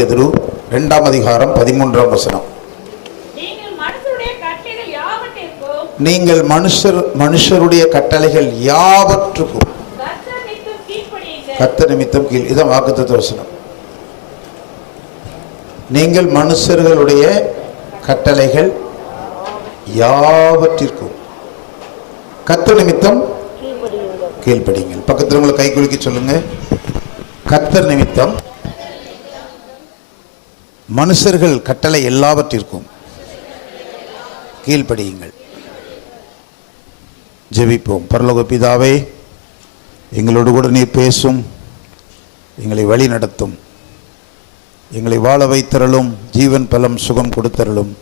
பேதுரு 2ஆம் அதிகாரம் 13ஆம் வசனம். நீங்கள் மனுஷருடைய கட்டளைகள் யாவற்றுக்கும் கர்த்தர் நிமித்தம் கீழ். இதான் வாக்குத்தத்த வசனம். நீங்கள் மனுஷர்களுடைய கட்டளைகள் யாவற்றிற்கும் கர்த்தர் நிமித்தம் கீழ்ப்படியுங்கள். பக்கத்தில் உங்களை கை குலுக்கி சொல்லுங்க. கர்த்தர் நிமித்தம் மனுஷர்கள் கட்டளை எல்லாவற்றிற்கும் கீழ்ப்படியுங்கள். ஜெபிப்போம். பரலோக பிதாவே, எங்களோடு கூட நீர் பேசும், எங்களை வழி நடத்தும், எங்களை வாழ வைத்தருளும், ஜீவன் பலம் சுகம் கொடுத்தருளும்.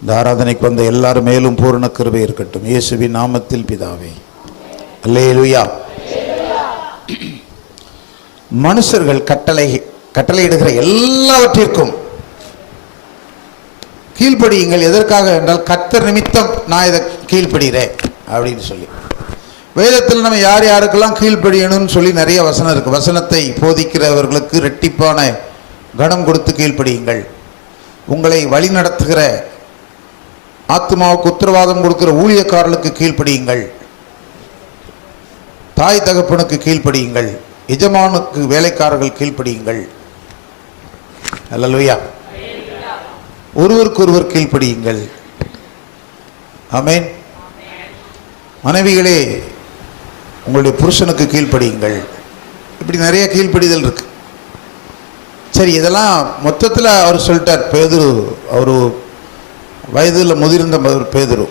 இந்த ஆராதனைக்கு வந்த எல்லாரும் மேலும் பூரண கிருபை இருக்கட்டும். இயேசுவின் நாமத்தில் பிதாவே, அல்லேலூயா. மனுஷர்கள் கட்டளையிடுகிற எல்லாவற்றிற்கும் கீழ்ப்படியுங்கள். எதற்காக என்றால் கர்த்தர் நிமித்தம் நான் இதை கீழ்ப்படுகிறேன் அப்படின்னு சொல்லி. வேதத்தில் நம்ம யார் யாருக்கெல்லாம் கீழ்ப்படியணும்னு சொல்லி நிறைய வசனம் இருக்கு. வசனத்தை போதிக்கிறவர்களுக்கு இரட்டிப்பான கனம் கொடுத்து கீழ்ப்படியுங்கள். உங்களை வழி நடத்துகிற ஆத்மாவுக்கு உத்தரவாதம் கொடுக்கிற ஊழியக்காரர்களுக்கு கீழ்ப்படியுங்கள். தாய் தகப்பனுக்கு கீழ்ப்படியுங்கள். எஜமானுக்கு வேலைக்காரர்கள் கீழ்ப்படியுங்கள். அல்லேலூயா. ஒருவருக்கொருவர் கீழ்ப்படியுங்கள். ஆமென். மனைவிகளே, உங்களுடைய புருஷனுக்கு கீழ்ப்படியுங்கள். இப்படி நிறைய கீழ்ப்படிதல் இருக்கு. சரி, இதெல்லாம் மொத்தத்தில் அவர் சொல்லிட்டார். பேதுரு, அவர் வயதில் முதிர்ந்த பேதுரு,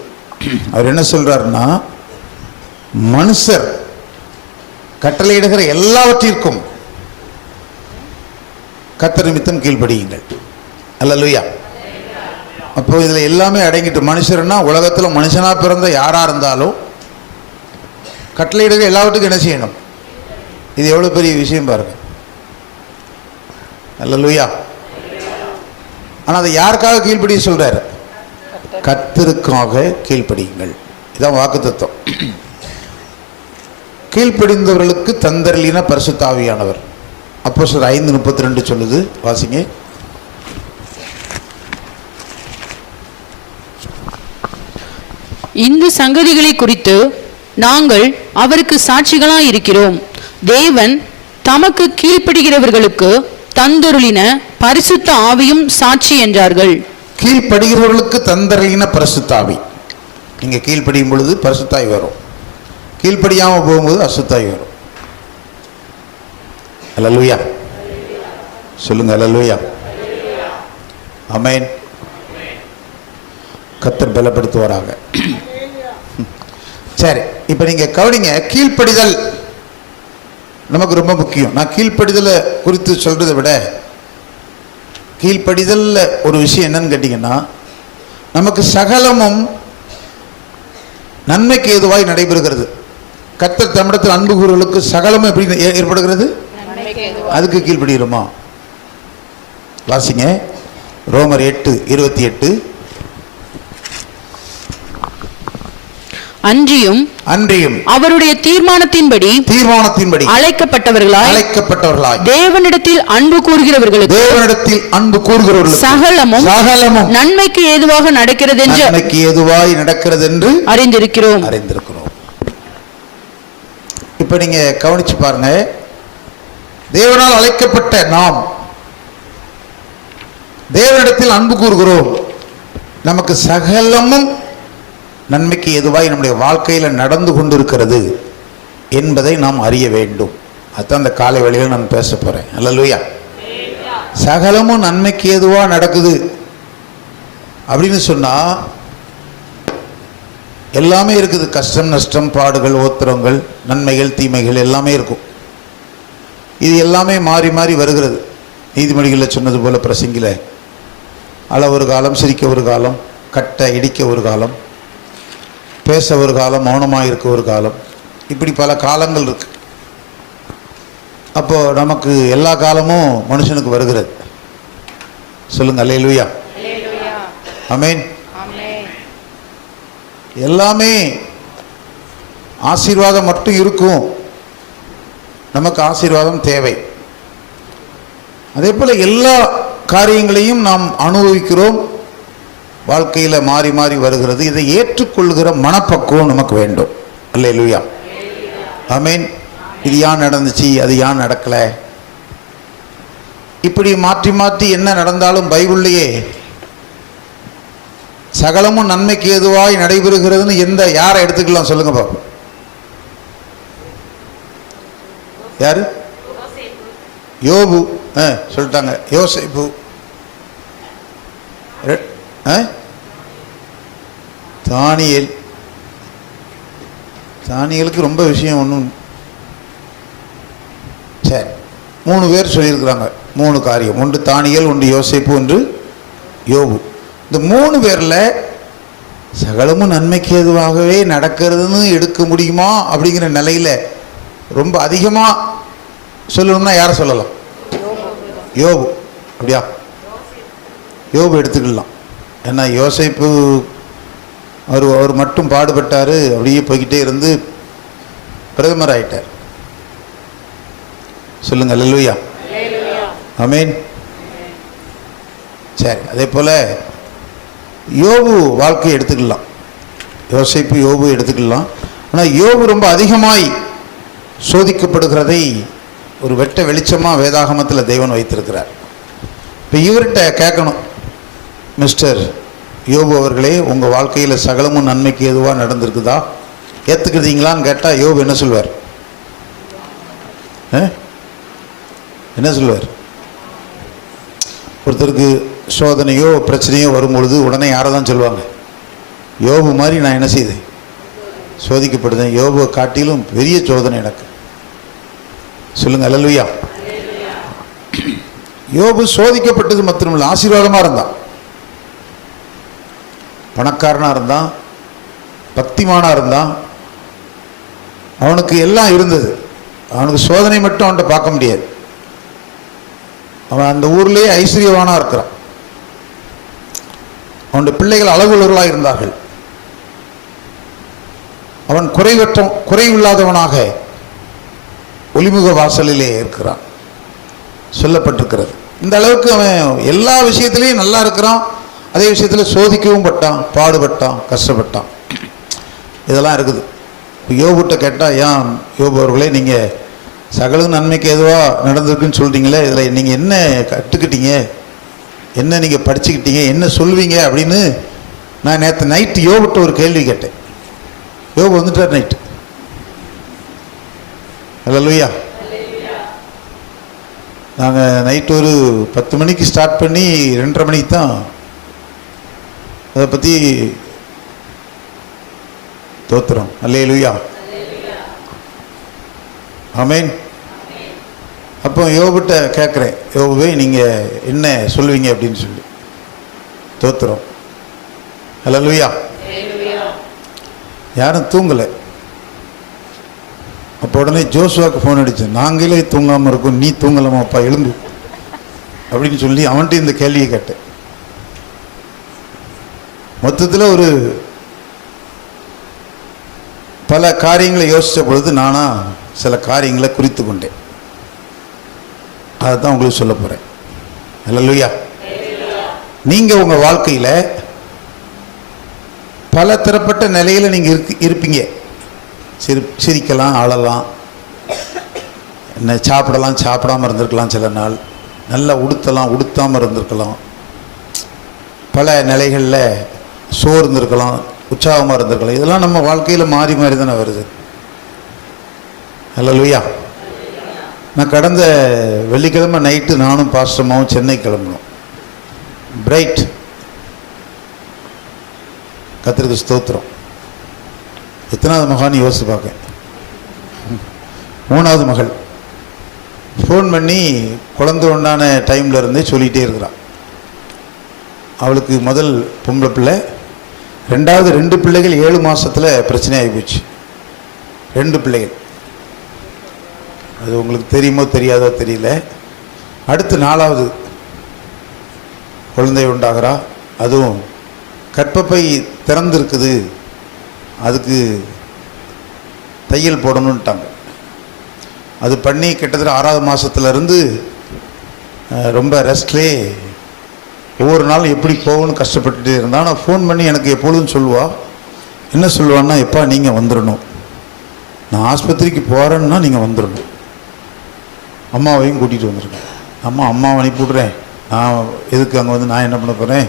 அவர் என்ன சொல்றாருன்னா, மனுஷர் கட்டளையிடுகிற எல்லாவற்றிற்கும் கர்த்தர் நிமித்தம் கீழ்ப்படியுங்கள். அல்லேலூயா. அப்போ இதில் எல்லாமே அடங்கிட்டு, மனுஷர்னா உலகத்தில் மனுஷனாக பிறந்த யாராக இருந்தாலும் கட்டளையிடுகிற எல்லாவற்றுக்கும் என்ன செய்யணும்? இது எவ்வளோ பெரிய விஷயம் பாருங்க. அல்லேலூயா. ஆனால் அதை யாருக்காக கீழ்ப்படிய சொல்றாரு? கர்த்தருக்காக கீழ்ப்படியுங்கள். இதான் வாக்குத்தத்தம். கீழ்ப்படிந்தவர்களுக்கு தந்தரலின பரிசுத்த ஆவியானவர். அப்போஸ்தலர் 5:32 சொல்லுது. வாசிங்க. இந்த சங்கதிகளை குறித்து நாங்கள் அவருக்கு சாட்சிகளாய் இருக்கிறோம். தேவன் தமக்கு கீழ்ப்படுகிறவர்களுக்கு தந்தருளின பரிசுத்த ஆவியும் சாட்சி என்றார்கள். கீழ்ப்படுகிறவர்களுக்கு தந்தரலின பரிசுத்த ஆவி. நீங்க கீழ்ப்படியும் பொழுது பரிசுத்தாய் வரும். கீழ்ப்படியாமல் போகும்போது அசுத்தாய் வரும். அல்லேலூயா. சொல்லுங்க அல்லேலூயா. ஆமென். கர்த்தர் பலப்படுத்துவாராக. சரி, இப்போ நீங்க கவனிங்க. கீழ்ப்படிதல் நமக்கு ரொம்ப முக்கியம். நான் கீழ்ப்படிதலை குறித்து சொல்றதை விட கீழ்ப்படிதல்ல ஒரு விஷயம் என்னன்னு கேட்டீங்கன்னா, நமக்கு சகலமும் நன்மைக்கு ஏதுவாய் நடைபெறுகிறது. கர்த்தர் தம்மிடத்தில் அன்பு கூறுவர்களுக்கு சகலமும் எப்படி ஏற்படுகிறது? அதுக்கு கீழ்ப்படுகிறோமா? வாசிங்க. ரோமர் 8:28. அன்றியும் அவருடைய தீர்மானத்தின்படி அழைக்கப்பட்டவர்களாய் தேவனிடத்தில் அன்பு கூறுகிறவர்களுக்கு சகலமும் நன்மைக்கு ஏதுவாக நடக்கிறது என்று அறிந்திருக்கிறோம். இப்ப நீங்க கவனிச்சு பாருங்க. தேவனால் அழைக்கப்பட்ட நாம் தேவனிடத்தில் அன்பு கூறுகிறோம். நமக்கு சகலமும் நன்மைக்கு எதுவாய் நம்முடைய வாழ்க்கையில் நடந்து கொண்டிருக்கிறது என்பதை நாம் அறிய வேண்டும். அதுதான் அந்த காலை வேளையில் நான் பேச போறேன். அல்லேலூயா. சகலமும் நன்மைக்கு எதுவா நடக்குது அப்படின்னு சொன்னா எல்லாமே இருக்குது. கஷ்டம், நஷ்டம், பாடுகள், ஓத்திரங்கள், நன்மைகள், தீமைகள் எல்லாமே இருக்கும். இது எல்லாமே மாறி மாறி வருகிறது. நீதிமொழிகளில் சொன்னது போல, பிரசங்கில அழ ஒரு காலம், சிரிக்க ஒரு காலம், கட்ட இடிக்க ஒரு காலம், பேச ஒரு காலம், மௌனமாக இருக்க ஒரு காலம், இப்படி பல காலங்கள் இருக்கு. அப்போ நமக்கு எல்லா காலமும் மனுஷனுக்கு வருகிறது. சொல்லுங்க அல்லேலூயா. ஆமென். எல்லாமே ஆசீர்வாதம் மட்டும் இருக்கும். நமக்கு ஆசீர்வாதம் தேவை. அதே போல் எல்லா காரியங்களையும் நாம் அனுபவிக்கிறோம், வாழ்க்கையில் மாறி மாறி வருகிறது. இதை ஏற்றுக்கொள்கிற மனப்பக்குவம் நமக்கு வேண்டும். அல்லேலூயா, ஆமென். இது ஏன் நடந்துச்சு, அது ஏன் நடக்கலை, இப்படி மாற்றி மாற்றி என்ன நடந்தாலும் பைபிள்லேயே சகலமும் நன்மைக்கு ஏதுவாய் நடைபெறுகிறதுன்னு யாரை எடுத்துக்கலாம் சொல்லுங்க பாப்போம். யாரு? யோபு சொல்லிட்டாங்க. யோசேப்பு, தானியேல். தானியேலுக்கு ரொம்ப விஷயம் ஒன்றும். சரி, 3 பேர் சொல்லியிருக்கிறாங்க. 3 காரியம். ஒன்று தானியேல், ஒன்று யோசேப்பு, ஒன்று யோபு. இந்த 3 பேரில் சகலமும் நன்மைக்கு ஏதுவாகவே நடக்கிறதுன்னு எடுக்க முடியுமா அப்படிங்கிற நிலையில் ரொம்ப அதிகமாக சொல்லணும்னா யாரை சொல்லலாம்? யோபு. அப்படியா? யோபு எடுத்துக்கலாம். ஏன்னா யோசேப்பு அவர் மட்டும் பாடுபட்டார், அப்படியே போய்கிட்டே இருந்து பிரதமர் ஆயிட்டார். சொல்லுங்க அல்லேலூயா, ஆமென். சரி, அதே போல் யோபு வாழ்க்கையை எடுத்துக்கலாம். யோசேப்பு, யோபு எடுத்துக்கலாம். ஆனால் யோபு ரொம்ப அதிகமாய் சோதிக்கப்படுகிறதை ஒரு வெட்ட வெளிச்சமாக வேதாகமத்தில் தேவன் வைத்திருக்கிறார். இப்போ இவர்கிட்ட கேட்கணும், மிஸ்டர் யோபு அவர்களே, உங்கள் வாழ்க்கையில் சகலமும் நன்மைக்கு எதுவாக நடந்திருக்குதா, ஏற்றுக்கிறீங்களான்னு கேட்டால் யோபு என்ன சொல்வார்? என்ன சொல்வார்? ஒருத்தருக்கு சோதனையோ பிரச்சனையோ வரும்பொழுது உடனே யாரை தான் சொல்லுவாங்க? யோபு மாதிரி நான் என்ன செய்தேன், சோதிக்கப்படுதேன், யோபுவை காட்டிலும் பெரிய சோதனை எனக்கு. சொல்லுங்க அல்லேலூயா. யோபு சோதிக்கப்பட்டது மாத்திரமில்லை, ஆசீர்வாதமாக இருந்தான், பணக்காரனாக இருந்தான், பக்திமானாக இருந்தான், அவனுக்கு எல்லாம் இருந்தது. அவனுக்கு சோதனை மட்டும் அவன்கிட்ட பார்க்க முடியாது. அவன் அந்த ஊர்லேயே ஐஸ்வர்யவானாக இருக்கிறான். அவனுடைய பிள்ளைகள் அளவுள்ளவர்களாக இருந்தார்கள். அவன் குறைவில்லாதவனாக ஒளிமுக வாசலிலே இருக்கிறான் சொல்லப்பட்டிருக்கிறது. இந்த அளவுக்கு அவன் எல்லா விஷயத்திலையும் நல்லா இருக்கிறான். அதே விஷயத்தில் சோதிக்கவும் பட்டான், பாடுபட்டான், கஷ்டப்பட்டான். இதெல்லாம் இருக்குது. யோபுட்ட கேட்டால், ஏன் யோபு அவர்களே, நீங்கள் சகல நன்மைக்கு எதுவாக நடந்திருக்குன்னு சொல்கிறீங்களே, இதில் நீங்கள் என்ன கற்றுக்கிட்டீங்க, என்ன நீங்கள் படிச்சுக்கிட்டீங்க, என்ன சொல்வீங்க அப்படின்னு நான் நேற்று நைட்டு யோபுட்ட ஒரு கேள்வி கேட்டேன். யோபு வந்துட்டார் நைட்டு. அல்லேலூயா. நாங்கள் நைட்டு ஒரு 10 மணிக்கு ஸ்டார்ட் பண்ணி 2:30 மணிக்கு தான் அதை பற்றி தோத்துறோம். அல்லேலூயா, ஆமென். அப்போ யோபுட்ட கேட்குறேன், யோபுவே நீங்கள் என்ன சொல்லுவீங்க அப்படின்னு சொல்லி. தோத்துறோம். அல்லேலூயா. யாரும் தூங்கலை. அப்போ உடனே ஜோசுவாக்கு ஃபோன் அடித்தேன், நாங்களே தூங்காமல் இருக்கோம், நீ தூங்கலாமாப்பா, எழுந்து அப்படின்னு சொல்லி அவன்கிட்ட இந்த கேள்வியை கேட்டேன். மொத்தத்தில் ஒரு பல காரியங்களை யோசித்த பொழுது நானா சில காரியங்களை குறித்து கொண்டேன். அதை தான் உங்களுக்கு சொல்ல போகிறேன். அல்லேலூயா. நீங்கள் உங்கள் வாழ்க்கையில் பல தரப்பட்ட நிலையில் நீங்கள் இருப்பீங்க. சிரிக்கலாம், அழலாம், என்ன சாப்பிடலாம், சாப்பிடாமல் இருந்திருக்கலாம், சில நாள் நல்லா உடுத்தலாம், உடுத்தாமல் இருந்திருக்கலாம், பல நிலைகளில் சோர்ந்திருக்கலாம், உற்சாகமாக இருந்திருக்கலாம். இதெல்லாம் நம்ம வாழ்க்கையில் மாறி மாறி தானே வருது. அல்லேலூயா. நான் கடந்த வெள்ளிக்கிழமை நைட்டு நானும் பாஸ்டமாவும் சென்னை கிளம்பணும். பிரைட், கர்த்தருக்கு ஸ்தோத்திரம். எத்தனாவது மகான்னு யோசிச்சு பார்க்க, 3வது மகள். ஃபோன் பண்ணி குழந்தை உண்டான டைமில் இருந்தே சொல்லிகிட்டே இருக்கிறான். அவளுக்கு முதல் பொம்பளை பிள்ளை, 2வது 2 பிள்ளைகள் 7 மாதத்தில் பிரச்சனை ஆகி போச்சு. 2 பிள்ளைகள். அது உங்களுக்கு தெரியுமோ தெரியாதோ தெரியல. அடுத்து 4வது குழந்தை உண்டாகிறா. அதுவும் கர்ப்பப்பை திறந்துருக்குது, அதுக்கு தையல் போடணுன்ட்டாங்க. அது பண்ணி கிட்டத்தட்ட 6வது மாதத்துலேருந்து ரொம்ப ரெஸ்ட்லே ஒவ்வொரு நாளும் எப்படி போகணும்னு கஷ்டப்பட்டுட்டே இருந்தான். ஆனால் ஃபோன் பண்ணி எனக்கு எப்பொழுதும் சொல்லுவா. என்ன சொல்லுவான்னா, எப்பா நீங்கள் வந்துடணும், நான் ஆஸ்பத்திரிக்கு போகிறேன்னா நீங்கள் வந்துடணும், அம்மாவையும் கூட்டிகிட்டு வந்துருக்கேன். அம்மாவை அனுப்பிவிட்றேன், நான் எதுக்கு அங்கே வந்து நான் என்ன பண்ண போகிறேன்,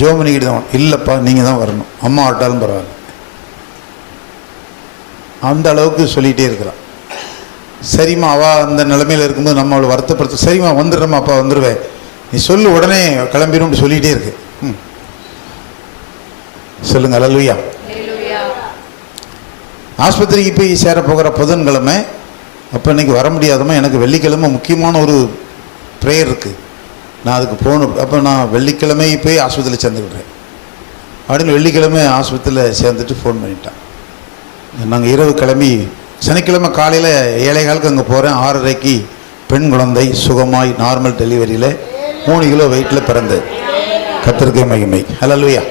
ஜோமனிக்கிட்டு தான். இல்லைப்பா நீங்கள் தான் வரணும், அம்மா விட்டாலும் பரவாயில்ல. அந்த அளவுக்கு சொல்லிகிட்டே இருக்கிறான். சரிம்மா, அவள் அந்த நிலைமையில் இருக்கும்போது நம்ம அவளை வருத்தப்படுத்த, சரிம்மா வந்துடுறம்மா, அப்பா வந்துடுவேன், நீ சொல்லு உடனே கிளம்பிடும் சொல்லிகிட்டே இருக்கு. சொல்லுங்க அல்லேலூயா. ஆஸ்பத்திரிக்கு போய் சேர போகிற புதன்கிழமை, அப்போ இன்னைக்கு வர முடியாதம்மா, எனக்கு வெள்ளிக்கிழமை முக்கியமான ஒரு ப்ரேயர் இருக்குது, நான் அதுக்கு போகணும். அப்போ நான் வெள்ளிக்கிழமை போய் ஆஸ்பத்திரியில் சேர்ந்துக்கிட்டேன் அப்படின்னு வெள்ளிக்கிழமை ஆஸ்பத்திரியில் சேர்ந்துட்டு ஃபோன் பண்ணிட்டான். நாங்கள் இரவு கிளம்பி சனிக்கிழமை காலையில் 7:15 அங்கே போகிறேன். 6:30 பெண் குழந்தை சுகமாய் நார்மல் டெலிவரியில் 3 கிலோ வெயிட்டில் பிறந்தது. கர்த்தருக்கே மகிமை. அல்லேலூயா.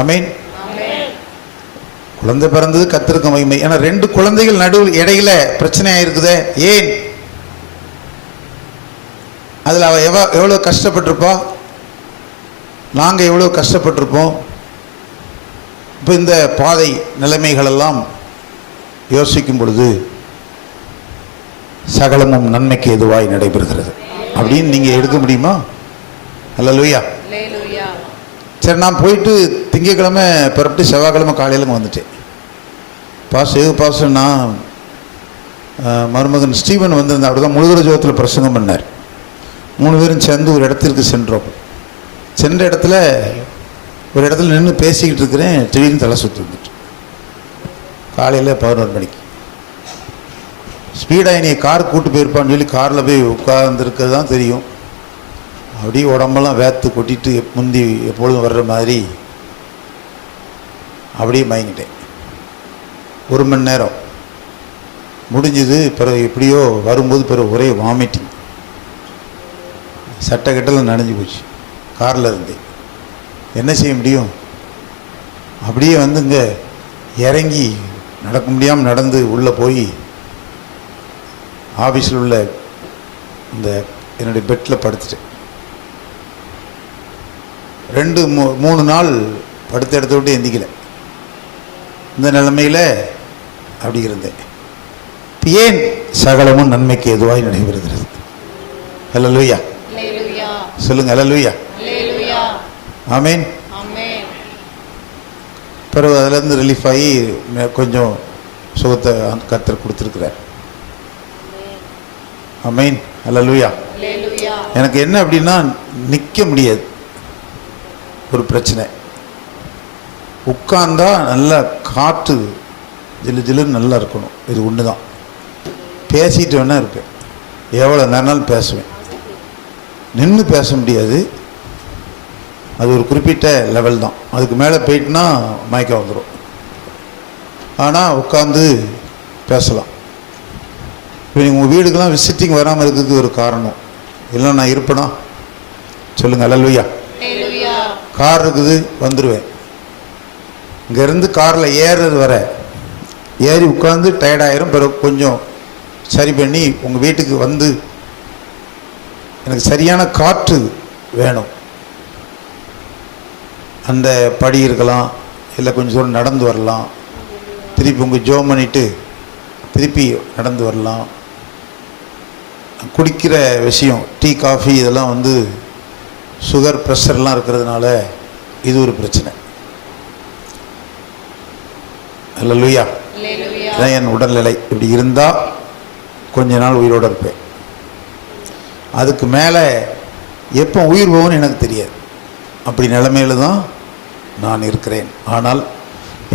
ஆமென். குழந்தை பிறந்தது கர்த்தருக்கு மகிமை. ஏன்னா 2 குழந்தைகள் நடுவில் இடையில பிரச்சனை ஆயிருக்குதே. ஏன்? அதில் அவள் எவ்வளோ கஷ்டப்பட்டிருப்பா, நாங்கள் எவ்வளோ கஷ்டப்பட்டிருப்போம். இப்போ இந்த பாதை நிலைமைகளெல்லாம் யோசிக்கும் பொழுது சகலமும் நன்மைக்கு எதுவாய் நடைபெறுகிறது அப்படின்னு நீங்கள் எடுக்க முடியுமா? அல்லேலூயா. சரி, நான் போயிட்டு திங்கக்கிழமை புறப்பட்டு செவ்வாய்க்கிழமை காலையில் வந்துட்டேன். நான் மருமகன் ஸ்டீவன் வந்திருந்தேன். அப்படி தான் முழுதுற ஜோகத்தில் பிரசங்கம் பண்ணார். 3 பேரும் சேர்ந்து ஒரு இடத்திற்கு சென்றோம். சென்ற இடத்துல ஒரு இடத்துல நின்று பேசிக்கிட்டு இருக்கிறேன். திடீர்னு தலை சுற்றி வந்துட்டு காலையில் 11 மணிக்கு. ஸ்பீடாக என்னையை கார் கூட்டு போயிருப்பான்னு சொல்லி காரில் போய் உட்கார்ந்துருக்கிறது தான் தெரியும். அப்படியே உடம்பெல்லாம் வேர்த்து கொட்டிட்டு முந்தி எப்பொழுதும் வர்ற மாதிரி அப்படியே மயங்கிட்டேன். 1 மணி நேரம் முடிஞ்சது. பிறகு எப்படியோ வரும்போது பிறகு ஒரே வாமிட்டிங், சட்டை கட்டெல்லாம் நனைஞ்சு போச்சு. காரில் இருந்தேன், என்ன செய்ய முடியும்? அப்படியே வந்து இங்கே இறங்கி நடக்க முடியாமல் நடந்து உள்ளே போய் ஆஃபீஸில் உள்ள இந்த என்னுடைய பெட்டில் படுத்துட்டேன். 2-3 நாள் படுத்த இடத்த விட்டு எந்திக்கலை. இந்த நிலைமையில் அப்படி இருந்தேன். ஏன்? சகலமும் நன்மைக்கு எதுவாய் நடைபெறுகிறது. அல்லேலூயா. சொல்லுங்க அல்லேலூயா. ஆமென். பிறகு அதிலேருந்து ரிலீஃப் ஆகி கொஞ்சம் சுகத்தை கர்த்தர் கொடுத்துருக்கிறார். ஆமென். அல்லேலூயா. எனக்கு என்ன அப்படின்னா, நிற்க முடியாது. ஒரு பிரச்சனை, உட்கார்ந்தா நல்லா காற்று ஜில்லு ஜில்லுன்னு நல்லா இருக்கணும். இது ஒன்று தான். பேசிட்டு வேணா இருப்பேன், எவ்வளோ நேரம்னாலும் பேசுவேன். நின்று பேச முடியாது, அது ஒரு குறிப்பிட்ட லெவல் தான். அதுக்கு மேலே போயிட்டுனா மயக்கம் வந்துடும். ஆனால் உட்காந்து பேசலாம். இப்போ நீங்கள் உங்கள் வீடுக்கெல்லாம் விசிட்டிங் வராமல் இருக்கிறதுக்கு ஒரு காரணம் இல்லை, நான் இருப்பேனா? சொல்லுங்கள் அல்லேலூயா. கார் இருக்குது, வந்துடுவேன். இங்கேருந்து காரில் ஏறுறது வர ஏறி உட்காந்து டயர்டாயிரும். பிறகு கொஞ்சம் சரி பண்ணி உங்கள் வீட்டுக்கு வந்து எனக்கு சரியான காற்று வேணும். அந்த படி இருக்கலாம், இல்லை கொஞ்சம் தூரம் நடந்து வரலாம், திருப்பி உங்கள் ஜோம் பண்ணிவிட்டு திருப்பி நடந்து வரலாம். குடிக்கிற விஷயம், டீ காஃபி இதெல்லாம் வந்து சுகர் ப்ரெஷர்லாம் இருக்கிறதுனால இது ஒரு பிரச்சனை. அல்லேலூயா. இதான் என் உடல்நிலை. இப்படி இருந்தால் கொஞ்ச நாள் உயிரோடு இருப்பேன். அதுக்கு மேலே எப்போ உயிர் போகும்னு எனக்கு தெரியாது. அப்படி நிலைமையில தான் நான் இருக்கிறேன். ஆனால்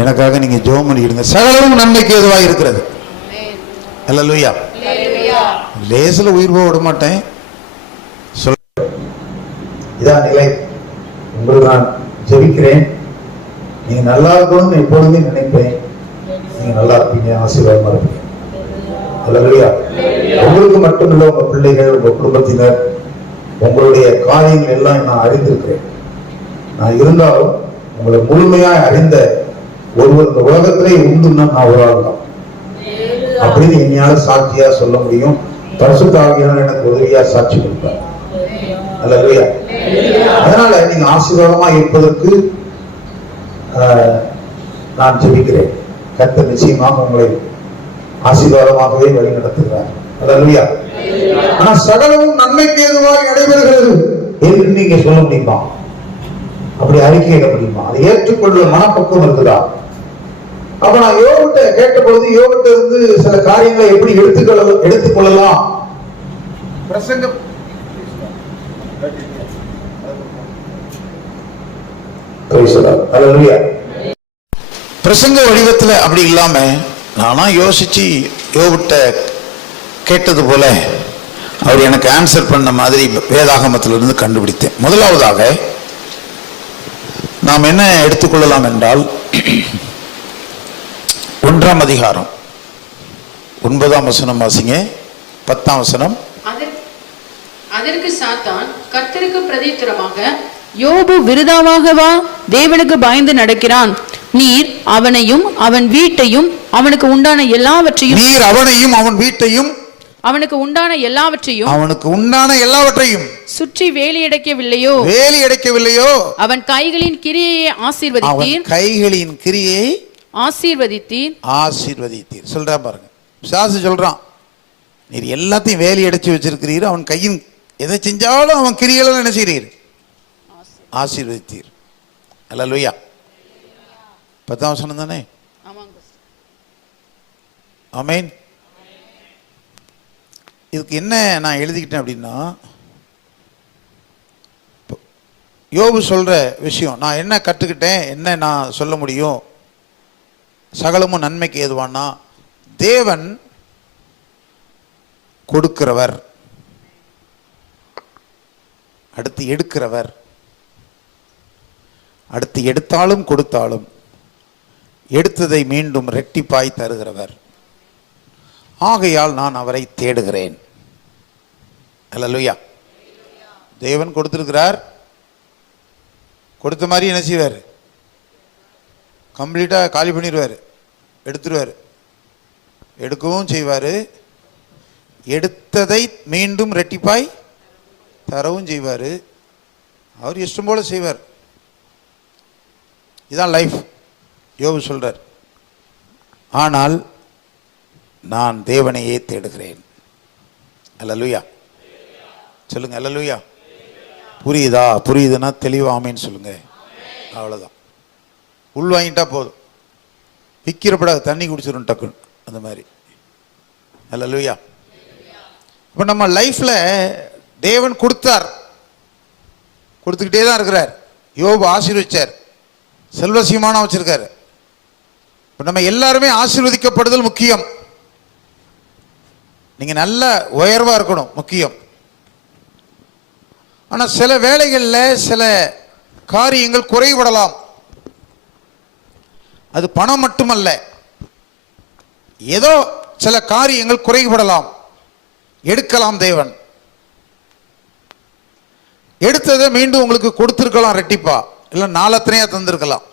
எனக்காக நீங்கள் ஜெபம் பண்ணிடுங்க. சகலமும் நன்மைக்கு எதுவாக இருக்கிறது. அல்லேலூயா. லேசில் உயிர் போக விட மாட்டேன். சொல்ல இதான் நிலை. உங்களுக்கு நான் ஜெபிக்கிறேன். நீங்கள் நல்லா இருக்கணும்னு எப்பொழுதுமே நினைப்பேன். நீங்கள் நல்லா இருப்பீங்க, ஆசீர்வாதமாக இருப்பீங்க. அல்லேலூயா. உங்களுக்கு மட்டுமில்லை, உங்கள் பிள்ளைகள், உங்கள் குடும்பத்தினர், உங்களுடைய காரியங்கள் எல்லாம் நான் அறிந்திருக்கிறேன். நான் இருந்தாலும் உங்களை முழுமையாக அறிந்த ஒருவர் இந்த உலகத்திலே உண்டுன்னா நான் ஒரு ஆள் தான் அப்படின்னு என்னால் சாட்சியா சொல்ல முடியும். பரிசுத்த ஆவியானவர் எனக்கு உதவியா சாட்சி கொடுப்பார். அல்லேலூயா. அதனால நீங்க ஆசீர்வாதமா இருப்பதற்கு நான் ஜெபிக்கிறேன். கர்த்தர் நிச்சயமாக உங்களை ஆசீர்வாதமாகவே வழி நடத்துகிறார். அல்லேலூயா. ஆனா சகலமும் நன்மைக்கு ஏதுவாய் நடைபெறுகிறது என்று நீங்க சொல்ல முடியுமா? அப்படி அறிக்கையிட முடியுமா? அதை ஏற்றுக்கொள்ள மனப்பக்குவம் இருக்குதா? அப்ப நான் யோகிட்ட கேட்ட பொழுது யோகிட்ட இருந்து சில காரியங்களை எப்படி எடுத்துக்கொள்ளலாம் பிரசங்கம் பிரசங்க வடிவத்தில் அப்படி இல்லாம நானா யோசிச்சு யோகிட்ட கேட்டது போல அவர் எனக்கு ஆன்சர் பண்ண மாதிரி வேதாகமத்திலிருந்து கண்டுபிடித்தேன். முதலாவதாக நாம் என்ன எடுத்துக்கொள்ளலாம் என்றால் 1ஆம் அதிகாரம் 9ஆம் வசனம் வாசிங்க. 10ஆம் வசனம். அதற்கு சாத்தான் கர்த்தருக்கு பிரதித்திரமாக, யோபு விருதாவாகவா தேவனுக்கு பயந்து நடக்கிறான்? நீர் அவனையும் அவன் வீட்டையும் அவனுக்கு உண்டான எல்லாவற்றையும் சுற்றி வேலியடைக்கவில்லையோ? அவன் கைகளின் கிரியையை ஆசீர்வதித்தீர். சொல்றான் பாருங்க. சாசு சொல்றான், நீர் எல்லாத்தையும் வேலி அடைச்சு வச்சிருக்கிறீர், அவன் கையின் எதை செஞ்சாலும் அவன் கிரியைகளை என்ன செய்கிறீர்? ஆசீர்வதித்தீர். அல்லேலூயா. 10ஆம் வசனம் தானே? ஆமென். இதுக்கு என்ன நான் எழுதிக்கிட்டேன் அப்படின்னா, யோபு சொல்ற விஷயம் நான் என்ன கற்றுக்கிட்டேன், என்ன நான் சொல்ல முடியும்? சகலமும் நன்மைக்கு ஏதுவானா, தேவன் கொடுக்கிறவர், அடுத்து எடுக்கிறவர், அடுத்து எடுத்தாலும் கொடுத்தாலும் எடுத்ததை மீண்டும் ரெட்டிப்பாய் தருகிறவர். ஆகையால் நான் அவரை தேடுகிறேன். அல்லேலூயா. தேவன் கொடுத்திருக்கிறார், கொடுத்த மாதிரி என்ன செய்வார்? கம்ப்ளீட்டாக காலி பண்ணிடுவார், எடுத்துருவார், எடுக்கவும் செய்வார், எடுத்ததை மீண்டும் ரெட்டிப்பாய் தரவும் செய்வார். அவர் இஷ்டம் போல செய்வார். இதுதான் லைஃப். யோபு சொல்றார், ஆனால் நான் தேவனையே தேடுகிறேன். அல்லேலூயா. சொல்லுங்க அல்லேலூயா. புரியுதா? புரியுதுன்னா தெளிவாமேன்னு சொல்லுங்க. அவ்வளோதான். உள் வாங்கிட்டா போதும், விற்கிறப்படாது, தண்ணி குடிச்சிடும் டக்குன்னு, அந்த மாதிரி. அல்லேலூயா. இப்போ நம்ம லைஃப்பில் தேவன் கொடுத்தார், கொடுத்துக்கிட்டே தான் இருக்கிறார். யோபு ஆசீர்வதிச்சார், செல்வசீமானம் வச்சிருக்காரு. இப்போ நம்ம எல்லாருமே ஆசீர்வதிக்கப்படுதல் முக்கியம். நீங்கள் நல்ல உயர்வாக இருக்கணும், முக்கியம். ஆனால் சில வேளைகளில் சில காரியங்கள் குறைபடலாம். அது பணம் மட்டுமல்ல, ஏதோ சில காரியங்கள் குறைபடலாம், எடுக்கலாம். தேவன் எடுத்ததை மீண்டும் உங்களுக்கு கொடுத்திருக்கலாம், ரெட்டிப்பா, இல்லை நாலத்தனையா தந்திருக்கலாம்,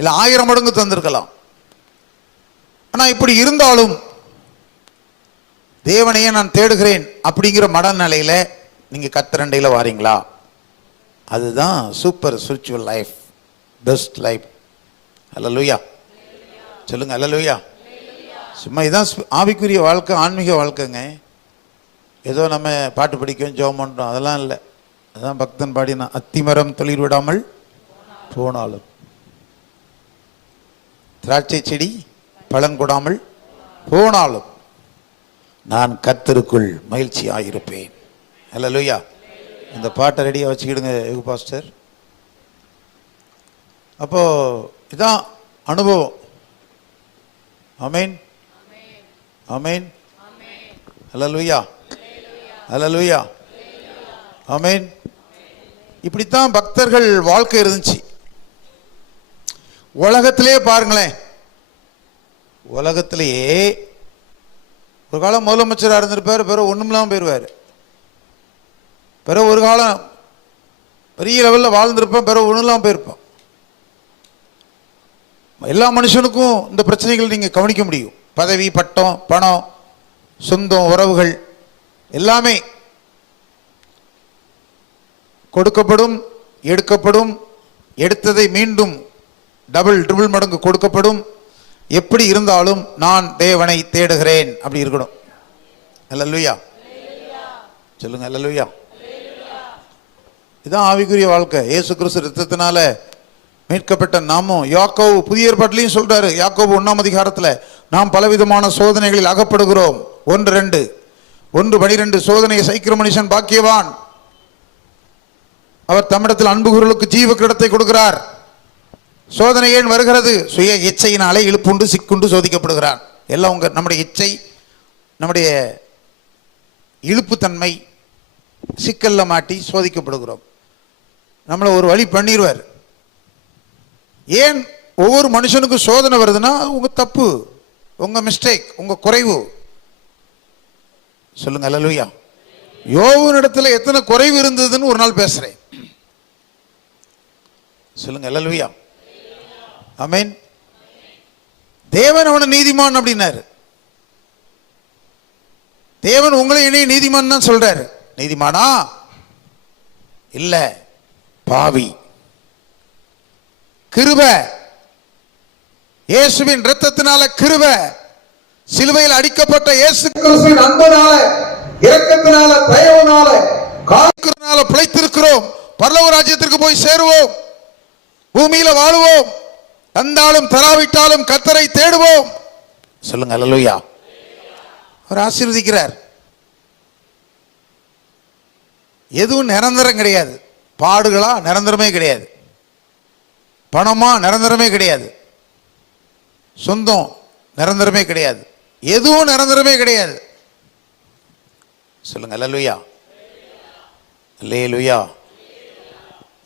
இல்லை 1000 மடங்கு தந்திருக்கலாம். ஆனால் இப்படி இருந்தாலும் தேவனையே நான் தேடுகிறேன் அப்படிங்கிற மனநிலையில நீங்க கர்த்தரண்டையில வாரீங்களா? அதுதான் super spiritual life, best life. அல்லேலூயா. சொல்லுங்க அல்லேலூயா. சும்மா இதான் ஆவிக்குரிய வாழ்க்கை, ஆன்மீக வாழ்க்கைங்க. ஏதோ நம்ம பாட்டு படிக்கும் ஜெபம் பண்றோம் அதெல்லாம் இல்லை. அதான் பக்தன் பாடினா, அத்திமரம் தொழில் விடாமல் போனாலும், திராட்சை செடி பலன் கொடாமல் போனாலும் நான் கர்த்தருக்குள் மகிழ்ச்சியாயிருப்பேன். அல்லேலூயா. இந்த பாட்டை ரெடியாக வச்சுக்கிடுங்க யோகு பாஸ்டர். அப்போ இதான் அனுபவம். ஆமென், ஆமென், அல்லேலூயா, அல்லேலூயா, ஆமென். இப்படித்தான் பக்தர்கள் வாழ்க்கை இருந்துச்சு. உலகத்திலே பாருங்களேன், உலகத்திலேயே ஒரு காலம் முதலமைச்சராக இருந்திருப்பார், பிறகு ஒன்றும் இல்லாமல் போயிடுவார். பிறகு ஒரு காலம் பெரிய லெவலில் வாழ்ந்திருப்பேன், பிறகு ஒன்றும் இல்லாமல் போயிருப்பான். எல்லா மனுஷனுக்கும் இந்த பிரச்சனைகள் நீங்கள் கவனிக்க முடியும். பதவி, பட்டம், பணம், சொந்தம், உறவுகள், எல்லாமே கொடுக்கப்படும், எடுக்கப்படும், எடுத்ததை மீண்டும் டபுள் ட்ரிபிள் மடங்கு கொடுக்கப்படும். எப்படி இருந்தாலும் நான் தேவனை தேடுகிறேன், அப்படி இருக்கணும். அல்லேலூயா சொல்லுங்க, அல்லேலூயா. இதுதான் ஆவிக்குரிய வாழ்க்கை. இயேசு கிறிஸ்து இரத்தத்தினால மீட்கப்பட்ட நாமும், யாக்கோபு புதிய ஏற்பாட்டிலையும் சொல்றாரு, யாக்கோபு 1ஆம் அதிகாரத்தில், நாம் பலவிதமான சோதனைகளில் அகப்படுகிறோம். 1:12 சோதனையை சகிக்கிற மனுஷன் பாக்கியவான், அவர் தம்மிடத்தில் அன்புகுறலுக்கு ஜீவ கிரீடத்தை கொடுக்கிறார். சோதனை ஏன் வருகிறது? சுய இச்சையினாலே இழுப்புண்டு சிக்குண்டு சோதிக்கப்படுகிறான். எல்லாம் நம்முடைய இச்சை, நம்முடைய இழுப்புத்தன்மை, சிக்கல்ல மாட்டி சோதிக்கப்படுகிறோம். நம்மளை ஒரு வழி பண்ணிடுவார். ஏன் ஒவ்வொரு மனுஷனுக்கும் சோதனை வருதுன்னா உங்க தப்பு, உங்க மிஸ்டேக், உங்க குறைவு. சொல்லுங்க அல்லேலூயா. யோபுவின் இடத்துல எத்தனை குறைவு இருந்ததுன்னு ஒரு நாள் பேசுறேன். சொல்லுங்க அல்லேலூயா. ஆமென். தேவன் அவனை நீதிமான் அப்படின்னாரு. தேவன் உங்களை என்னைய நீதிமான் தான் சொல்றாரு. நீதிமானா இல்ல, பாவி. கிருபை, இயேசுவின் இரத்தத்தினால கிருபை, சிலுவையில் அடிக்கப்பட்ட இயேசு கிறிஸ்துவின் அன்பனால, இரக்கத்தினால, தயவுனால, காருனால பிழைத்திருக்கிறோம். பரலோக ராஜ்யத்திற்கு போய் சேருவோம். பூமியில வாழுவோம். தந்தாலும் தராவிட்டாலும் கர்த்தரை தேடுவோம். சொல்லுங்க அல்லேலூயா. அவர் ஆசீர்வதிக்கிறார். எதுவும் நிரந்தரம் கிடையாது. பாடுகளா நிரந்தரமே கிடையாது. பணமா நிரந்தரமே கிடையாது. சொந்தம் நிரந்தரமே கிடையாது. எதுவும் நிரந்தரமே கிடையாது. சொல்லுங்க அல்லேலூயா. அல்லேலூயா.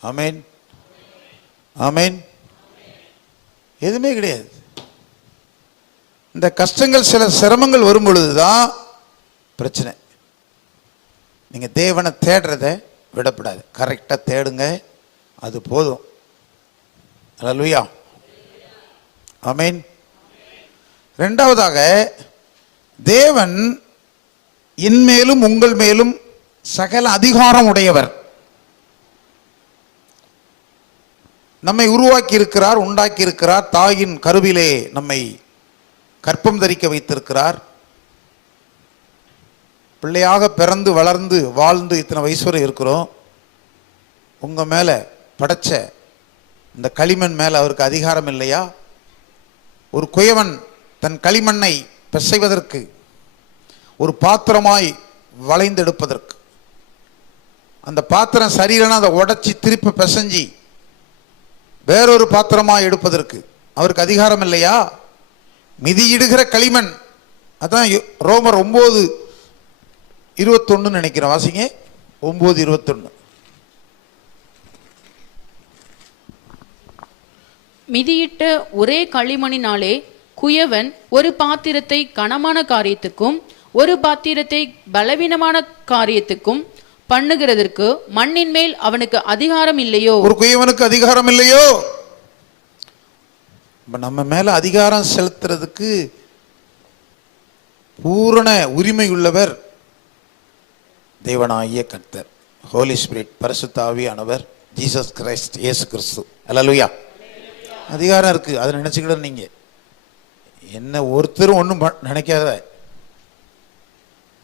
ஆமென், ஆமென். எதுவுமே கிடையாது. இந்த கஷ்டங்கள், சில சிரமங்கள் வரும் பொழுதுதான் பிரச்சனை. நீங்க தேவனை தேடுறத விடப்படாது. கரெக்டா தேடுங்க, அது போதும். அல்லேலூயா. ஆமென். இரண்டாவதாக, தேவன் இன்மேலும் உங்கள் மேலும் சகல அதிகாரம் உடையவர். நம்மை உருவாக்கி இருக்கிறார், உண்டாக்கி இருக்கிறார். தாயின் கருவிலே நம்மை கற்பம் தரிக்க வைத்திருக்கிறார். பிள்ளையாக பிறந்து வளர்ந்து வாழ்ந்து இத்தனை வயசு வரை இருக்கிறோம். உங்க மேல படைச்ச இந்த களிமண் மேல அவருக்கு அதிகாரம் இல்லையா? ஒரு குயவன் தன் களிமண்ணை பிசைவதற்கு, ஒரு பாத்திரமாய் வளைந்தெடுப்பதற்கு, அந்த பாத்திரம் சரியில்லைன்னா அதை உடைச்சி திருப்பி பிசைஞ்சி வேறொரு பாத்திரமாய் எடுப்பதற்கு அவருக்கு அதிகாரம் இல்லையா? மிதியிடுகிற களிமண். அதான் ரோமர் 9:21 நினைக்கிறேன். வாசிங்க 9:21. மிதியிட்ட ஒரே களிமணினாலே குயவன் ஒரு பாத்திரத்தை கனமான காரியத்துக்கும் ஒரு பாத்திரத்தை பலவீனமான காரியத்துக்கும் பண்ணுகிறதற்கு மண்ணின் மேல் அவனுக்கு அதிகாரம் இல்லையோ? ஒரு குயவனுக்கு அதிகாரம் இல்லையோ? நம்ம மேல அதிகாரம் செலுத்துறதுக்கு பூரண உரிமை உள்ளவர் தேவனாகிய கர்த்தர், ஹோலி ஸ்பிரிட், பரிசுத்த ஆவியானவர், ஜீசஸ் கிரைஸ்ட், இயேசு கிறிஸ்து. அல்லேலூயா. அதிகாரம் இருக்கு. அதை நினைச்சுக்கிட நீங்க என்ன ஒருத்தரும் ஒன்றும் நினைக்காத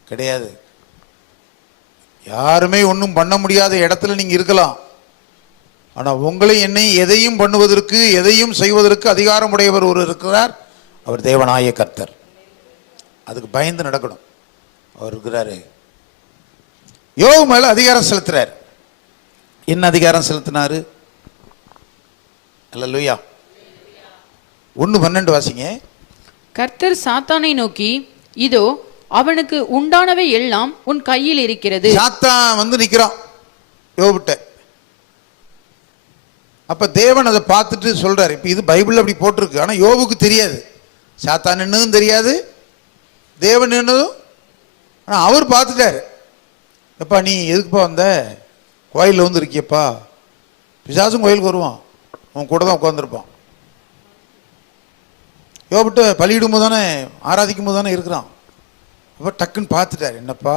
கிடையாது. யாருமே ஒன்றும் பண்ண முடியாத இடத்துல நீங்க இருக்கலாம். ஆனா உங்களை என்னை எதையும் பண்ணுவதற்கு, எதையும் செய்வதற்கு அதிகாரம் உடையவர் ஒரு இருக்கிறார். அவர் தேவனாகிய கர்த்தர். அதுக்கு பயந்து நடக்கணும். அவர் இருக்கிறாரு. யோபு மேல அதிகாரம் செலுத்துறார். என்ன அதிகாரம் செலுத்தினாரு? அல்லேலூயா. 1:12 வாசிங்க. கர்த்தர் சாத்தானை நோக்கி, இதோ அவனுக்கு உண்டானவை எல்லாம் உன் கையில் இருக்கிறது. சாத்தான் வந்து நிக்கிறான் யோபுட்ட. அப்ப தேவன் அதை பார்த்துட்டு சொல்றாரு. இப்ப இது பைபிள்ல அப்படி போட்டிருக்கு. ஆனா யோபுக்கு தெரியாது. சாத்தான் என்னதும் தெரியாது, தேவன் என்னதும். ஆனா அவர் பார்த்துட்டாரு. எப்பா நீ எதுக்குப்பா வந்த? கோயிலில் வந்து இருக்கியப்பா. பிசாசும் கோயிலுக்கு வருவான், அவன் கூட தான் உட்காந்துருப்பான். யோபிட்ட பலியிடும் போது தானே, ஆராதிக்கும் போது தானே இருக்கிறான். அப்போ டக்குன்னு பார்த்துட்டார். என்னப்பா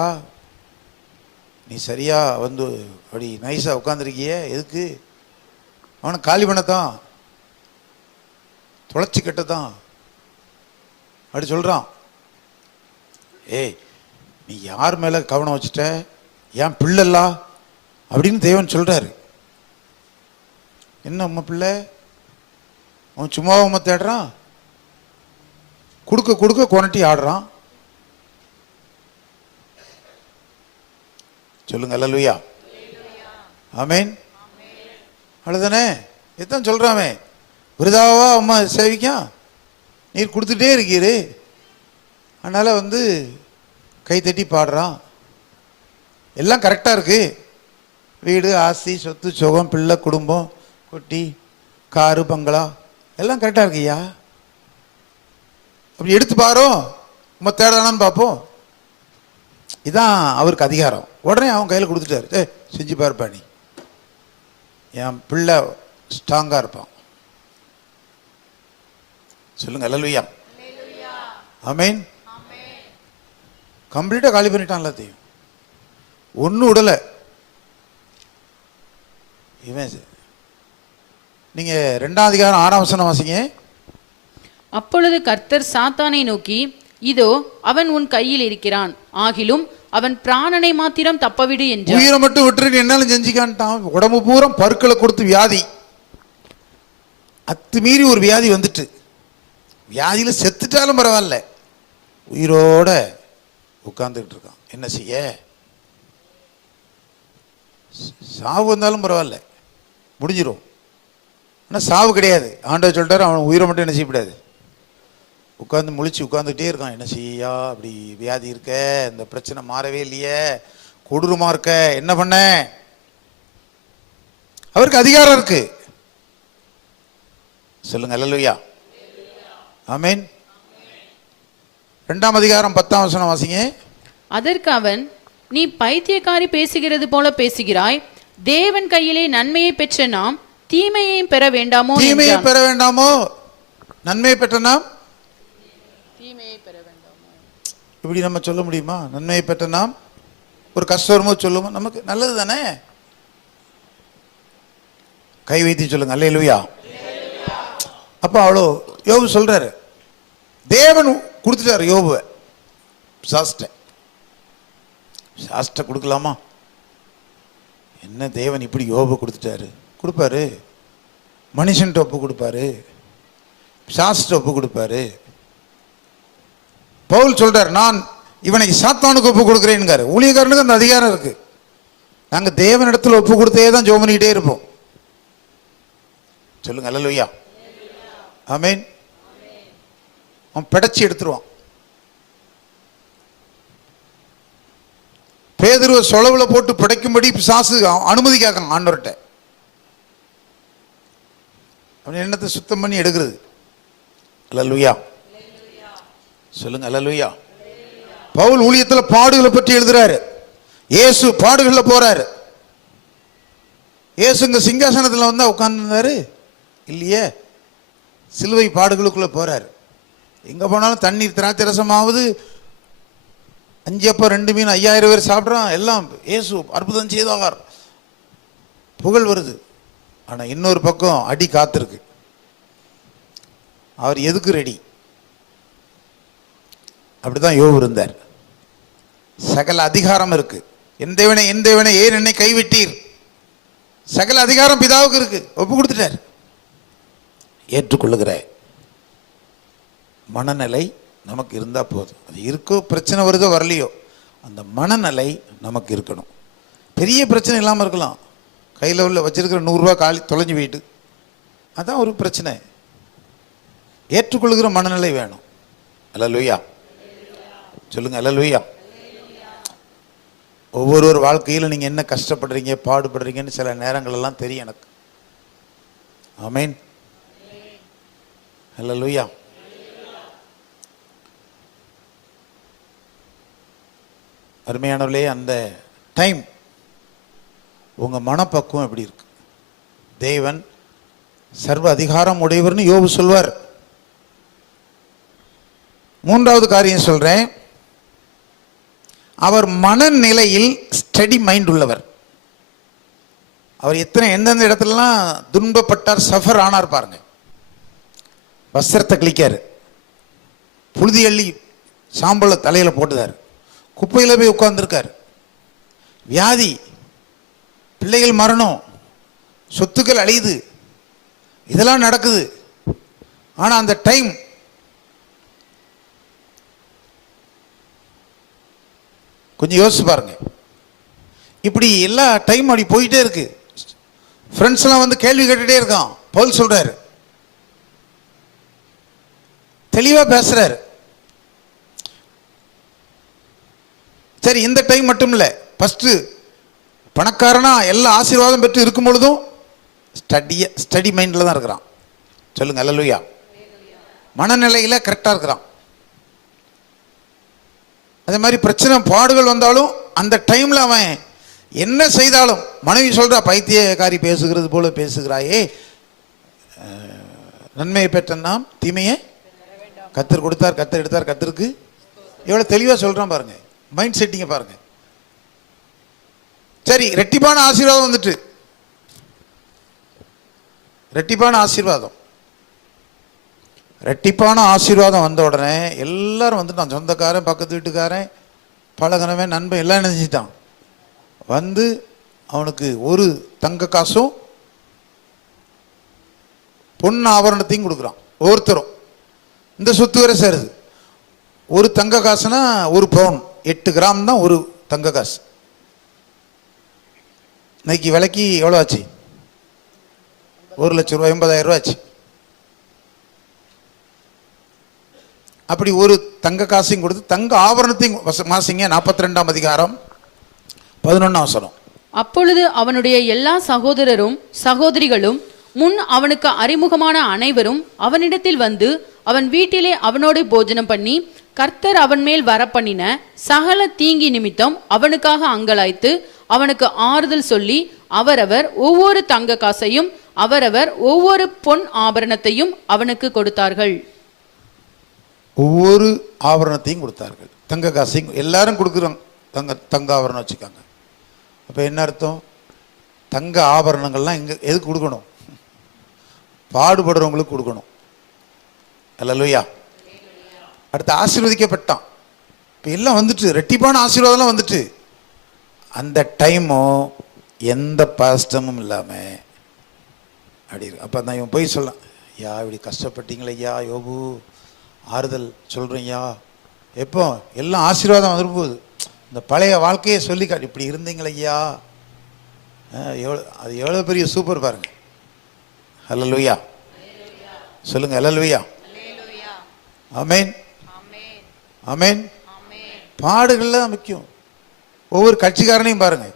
நீ சரியா வந்து அப்படி நைஸாக உட்காந்துருக்கிய, எதுக்கு? அவனை காலி பண்ணத்தான், தொலைச்சி கட்டத்தான் அப்படி சொல்கிறான். ஏய், நீ யார் மேலே கவனம் வச்சுட்ட? ஏன் பிள்ளைல்லா அப்படின்னு தேவன் சொல்கிறாரு. என்ன உம்மை பிள்ளை? அவன் சும்மாவும் உம்மை தேடுறான், கொடுக்க கொடுக்க கொனட்டி ஆடுறான். சொல்லுங்க அல்லேலூயா, ஆமேன். அவ்வளோதானே, இதான் சொல்கிறாமே. விருதாவா அம்மா சேவிக்கான், நீர் கொடுத்துட்டே இருக்கீரு, அதனால் வந்து கை தட்டி பாடுறான். எல்லாம் கரெக்டாக இருக்கு, வீடு, ஆஸ்தி, சொத்து, சுகம், பிள்ளை, குடும்பம், குட்டி, காரு, பங்களா எல்லாம் கரெக்டாக இருக்குய்யா. அப்படி எடுத்து பாரோ, நம்ம தேடானான்னு பார்ப்போம். இதான் அவருக்கு அதிகாரம். உடனே அவன் கையில் கொடுத்துட்டாரு. செஞ்சு பாருப்பா, நீ என் பிள்ளை ஸ்ட்ராங்காக இருப்பான். சொல்லுங்க அல்லேலூயா, ஆமேன். கம்ப்ளீட்டாக காலி பண்ணிட்டான் எல்லாத்தையும், ஒன்றும் விடலை. இவன் நீங்க 2ஆம் அதிகாரம் 6ஆம் வசனம் வாசிங்க. அப்பொழுது கர்த்தர் சாத்தானை நோக்கி, இதோ அவன் உன் கையில் இருக்கிறான், ஆகிலும் அவன் பிராணனை மாத்திரம் தப்பவிடு என்றார். உயிரை மட்டும் விட்டுரு, என்னாலும் செஞ்சுக்கான்ட்டான். உடம்பு பூரா பருக்களை கொடுத்து வியாதி, அத்துமீறி ஒரு வியாதி வந்துட்டு, வியாதியில் செத்துட்டாலும் பரவாயில்ல, உயிரோட உட்கார்ந்துக்கிட்டு இருக்கான். என்ன செய்ய? சாவு வந்தாலும் பரவாயில்ல, முடிஞ்சிடும். ஆனால் சாவு கிடையாது. ஆண்டவர் சொல்லிட்டாரு, அவன் உயிரை மட்டும் என்ன செய்யக்கூடாது. உட்காந்து முழிச்சு உட்காந்துக்கிட்டே இருக்கான். என்ன செய்யா? அப்படி வியாதி இருக்க, இந்த பிரச்சனை மாறவே இல்லையே, கொடூரமா இருக்க, என்ன பண்ண? அவருக்கு அதிகாரம் இருக்கு. சொல்லுங்க அல்லேலூயா, ஆமேன். 2ஆம் அதிகாரம் 10ஆம் வசனம் வாசிங்க. அதற்கு அவன், நீ பைத்தியக்காரி பேசுகிறது போல பேசுகிறாய், தேவன் கையிலே நன்மையை பெற்ற நாம் தீமையை பெற வேண்டாமோ? தீமையை பெற வேண்டாமோ? நன்மையை பெற்ற நாம் தீமையை பெற வேண்டாமோ? இப்படி நம்ம சொல்ல முடியுமா? நன்மையை பெற்ற நாம் ஒரு கஷ்டம் வரும்போது சொல்லுவோம், நமக்கு நல்லது தானே. கை வைத்து சொல்லுங்க அல்லேலூயா. அப்ப அவ்வளோ யோபு சொல்றாரு, தேவன் கொடுத்துட்டாரு யோபுவை. சாஸ்ட கொடுக்கலாமா? என்ன தேவன் இப்படி யோபு கொடுத்துட்டாரு? கொடுப்பாரு. மனுஷன்ட்டு ஒப்பு கொடுப்பாரு, சாஸ்ட ஒப்பு கொடுப்பாரு. பவுல் சொல்றாரு, நான் இவனை சாத்தானுக்கு ஒப்பு கொடுக்குறேன்னு. ஊழியக்காரனுக்கு அந்த அதிகாரம் இருக்கு. நாங்கள் தேவனிடத்தில் ஒப்பு கொடுத்தே தான் ஜெபம் பண்ணிக்கிட்டே இருப்போம். சொல்லுங்க அல்லேலூயா, ஆமேன். அவன் பிடைச்சி எடுத்துருவான். பேதுருவை சொலவுல போட்டு பிடைக்கும்படி பிசாசு அனுமதி கேட்கணும் ஆண்டவர்கிட்ட. அவன் எண்ணத்தை சுத்தம் பண்ணி எடுக்கிறது. அல்லேலூயா, சொல்லுங்க அல்லேலூயா. பவுல் ஊழியத்தில் பாடுகளை பற்றி எழுதுறாரு. இயேசு பாடுகளில் போறாரு. இயேசு இங்க சிங்காசனத்தில் வந்தா உட்கார்ந்துருந்தாரு இல்லையே, சிலுவை பாடுகளுக்குள்ள போறாரு. எங்க போனாலும் தண்ணீர் திராட்சை ரசமாவது, 5 அப்பம் 2 மீன் 5000 பேர் சாப்பிட்றான். எல்லாம் இயேசு அற்புதம் செய்தார், புகழ் வருது. ஆனா இன்னொரு பக்கம் அடி காத்திருக்கு. அவர் எதுக்கு ரெடி? அப்படிதான் யோபு இருந்தார். சகல அதிகாரம் இருக்கு. என் தேவனே என் தேவனே ஏன் என்னை கைவிட்டீர்? சகல அதிகாரம் பிதாவுக்கு இருக்கு, ஒப்பு கொடுத்துட்டார். ஏற்றுக்கொள்ளுகிற மனநிலை நமக்கு இருந்தா போதும். அது இருக்கோ, பிரச்சனை வருதோ வரலையோ, அந்த மனநிலை நமக்கு இருக்கணும். பெரிய பிரச்சனை இல்லாமல் இருக்கலாம். கையில் உள்ள வச்சிருக்கிற 100 ரூபா காலி தொலைஞ்சு போயிட்டு, அதான் ஒரு பிரச்சனை. ஏற்றுக்கொள்ளுகிற மனநிலை வேணும். அல்லேலூயா, சொல்லுங்க அல்லேலூயா. ஒவ்வொரு வாழ்க்கையில் நீங்கள் என்ன கஷ்டப்படுறீங்க, பாடுபடுறீங்கன்னு சில நேரங்கள் எல்லாம் தெரியும் எனக்கு. ஆமேன், அல்லேலூயா. அருமையானவர்களே, அந்த டைம் உங்கள் மனப்பக்குவம் எப்படி இருக்கு? தேவன் சர்வ அதிகாரம் உடையவர்னு யோபு சொல்வார். 3வது காரியம் சொல்றேன். அவர் மனநிலையில் ஸ்டடி மைண்ட் உள்ளவர். அவர் எந்தெந்த இடத்துலலாம் துன்பப்பட்டார், சஃபர் ஆனார் பாருங்க. வஸ்திரத்தை கிழிக்காரு, புழுதி அள்ளி சாம்பலை தலையில போட்டுதார், குப்பையில போய் உட்கார்ந்துருக்காரு, வியாதி, பிள்ளைகள் மரணம், சொத்துக்கள் அழியுது, இதெல்லாம் நடக்குது. ஆனா அந்த டைம் கொஞ்சம் யோசிச்சு பாருங்க. இப்படி எல்லா டைம் அப்படி போயிட்டே இருக்கு. ஃப்ரெண்ட்ஸ் எல்லாம் வந்து கேள்வி கேட்டுட்டே இருக்கான். பவுல் சொல்றாரு, தெளிவா பேசுறாரு. சரி, இந்த டைம் மட்டும் இல்லை, ஃபர்ஸ்ட் பணக்காரனா எல்லா ஆசீர்வாதம் பெற்று இருக்கும் பொழுதும் ஸ்டடி மைண்டில் தான் இருக்கிறான். சொல்லுங்க அல்லேலூயா. மனநிலையில கரெக்டாக இருக்கிறான். அதே மாதிரி பிரச்சனை பாடுகள் வந்தாலும் அந்த டைம்ல அவன் என்ன செய்தாலும், மனைவி சொல்றா, பைத்தியக்காரி பேசுகிறது போல பேசுகிறாயே, நன்மையை பெற்ற நாம் தீமையை கத்தர் கொடுத்தார், கத்தர் எடுத்தார், கத்தருக்கு எவ்வளவு தெளிவா சொல்றான் பாருங்க. மைண்ட் செட்டிங்க பாருங்க. சரி, ரெட்டிப்பான ஆசீர்வாதம் வந்துட்டு, ரெட்டிப்பான ஆசீர்வாதம் வந்த உடனே எல்லாரும் வந்துட்டான். சொந்தக்காரன், பக்கத்து வீட்டுக்காரன், பழகினவன், நண்பன் எல்லாம் நினைச்சிட்டான். வந்து அவனுக்கு ஒரு தங்க காசும் பொன் ஆபரணத்தையும் கொடுக்குறான். ஒவ்வொருத்தரும் இந்த சொத்து வரை சேருது. ஒரு தங்க காசுனா ஒரு பவுன், 8 கிராம் தான் ஒரு தங்க காசு. இன்னைக்கு விலைக்கு எவ்வளோ ஆச்சு? 1 லட்சம் ரூபாய், 80,000 ரூபாய் ஆச்சு. அப்படி ஒரு தங்க காசையும் கொடுத்து தங்க ஆபரணத்தையும் வாசிங்க. 42ஆம் அதிகாரம் 11ஆம் வசனம். அப்பொழுது அவனுடைய எல்லா சகோதரரும் சகோதரிகளும் முன் அவனுக்கு அறிமுகமான அனைவரும் அவனிடத்தில் வந்து அவன் வீட்டிலே அவனோடு போஜனம் பண்ணி கர்த்தர் அவன் மேல் வரப்பண்ணின சகல தீங்கி நிமித்தம் அவனுக்காக அங்கலாய்த்து அவனுக்கு ஆறுதல் சொல்லி அவரவர் ஒவ்வொரு தங்க காசையும் அவரவர் ஒவ்வொரு பொன் ஆபரணத்தையும் அவனுக்கு கொடுத்தார்கள். ஒவ்வொரு ஆபரணத்தையும் கொடுத்தார்கள். தங்க காசையும் எல்லாரும் கொடுக்குறாங்க. தங்க ஆபரணம் வச்சுக்காங்க. அப்போ என்ன அர்த்தம்? தங்க ஆபரணங்கள்லாம் எதுக்கு கொடுக்கணும்? பாடுபடுறவங்களுக்கு கொடுக்கணும். அல்லேலூயா. அடுத்து ஆசீர்வதிக்கப்பட்டான். இப்போ எல்லாம் வந்துட்டு, ரெட்டிப்பான ஆசீர்வாதம்லாம் வந்துட்டு, அந்த டைமும் எந்த பாஸ்டமும் இல்லாமல் அப்படி இருக்கு. அப்போ நான் இவன் போய் சொல்லலாம், ஐயா இப்படி கஷ்டப்பட்டீங்களே ஐயா, யோபு ஆறுதல் சொல்கிறீங்கயா. எப்போ எல்லாம் ஆசீர்வாதம் வரும்போது இந்த பழைய வாழ்க்கையை சொல்லி காட்டு, இப்படி இருந்தீங்களையா, அது எவ்வளோ பெரிய சூப்பர் பாருங்க. அல்லேலூயா. சொல்லுங்க அல்லேலூயா. ஆமென், ஆமென். பாடுகள்ல முக்கியம். ஒவ்வொரு கட்சிக்காரனையும் பாருங்க.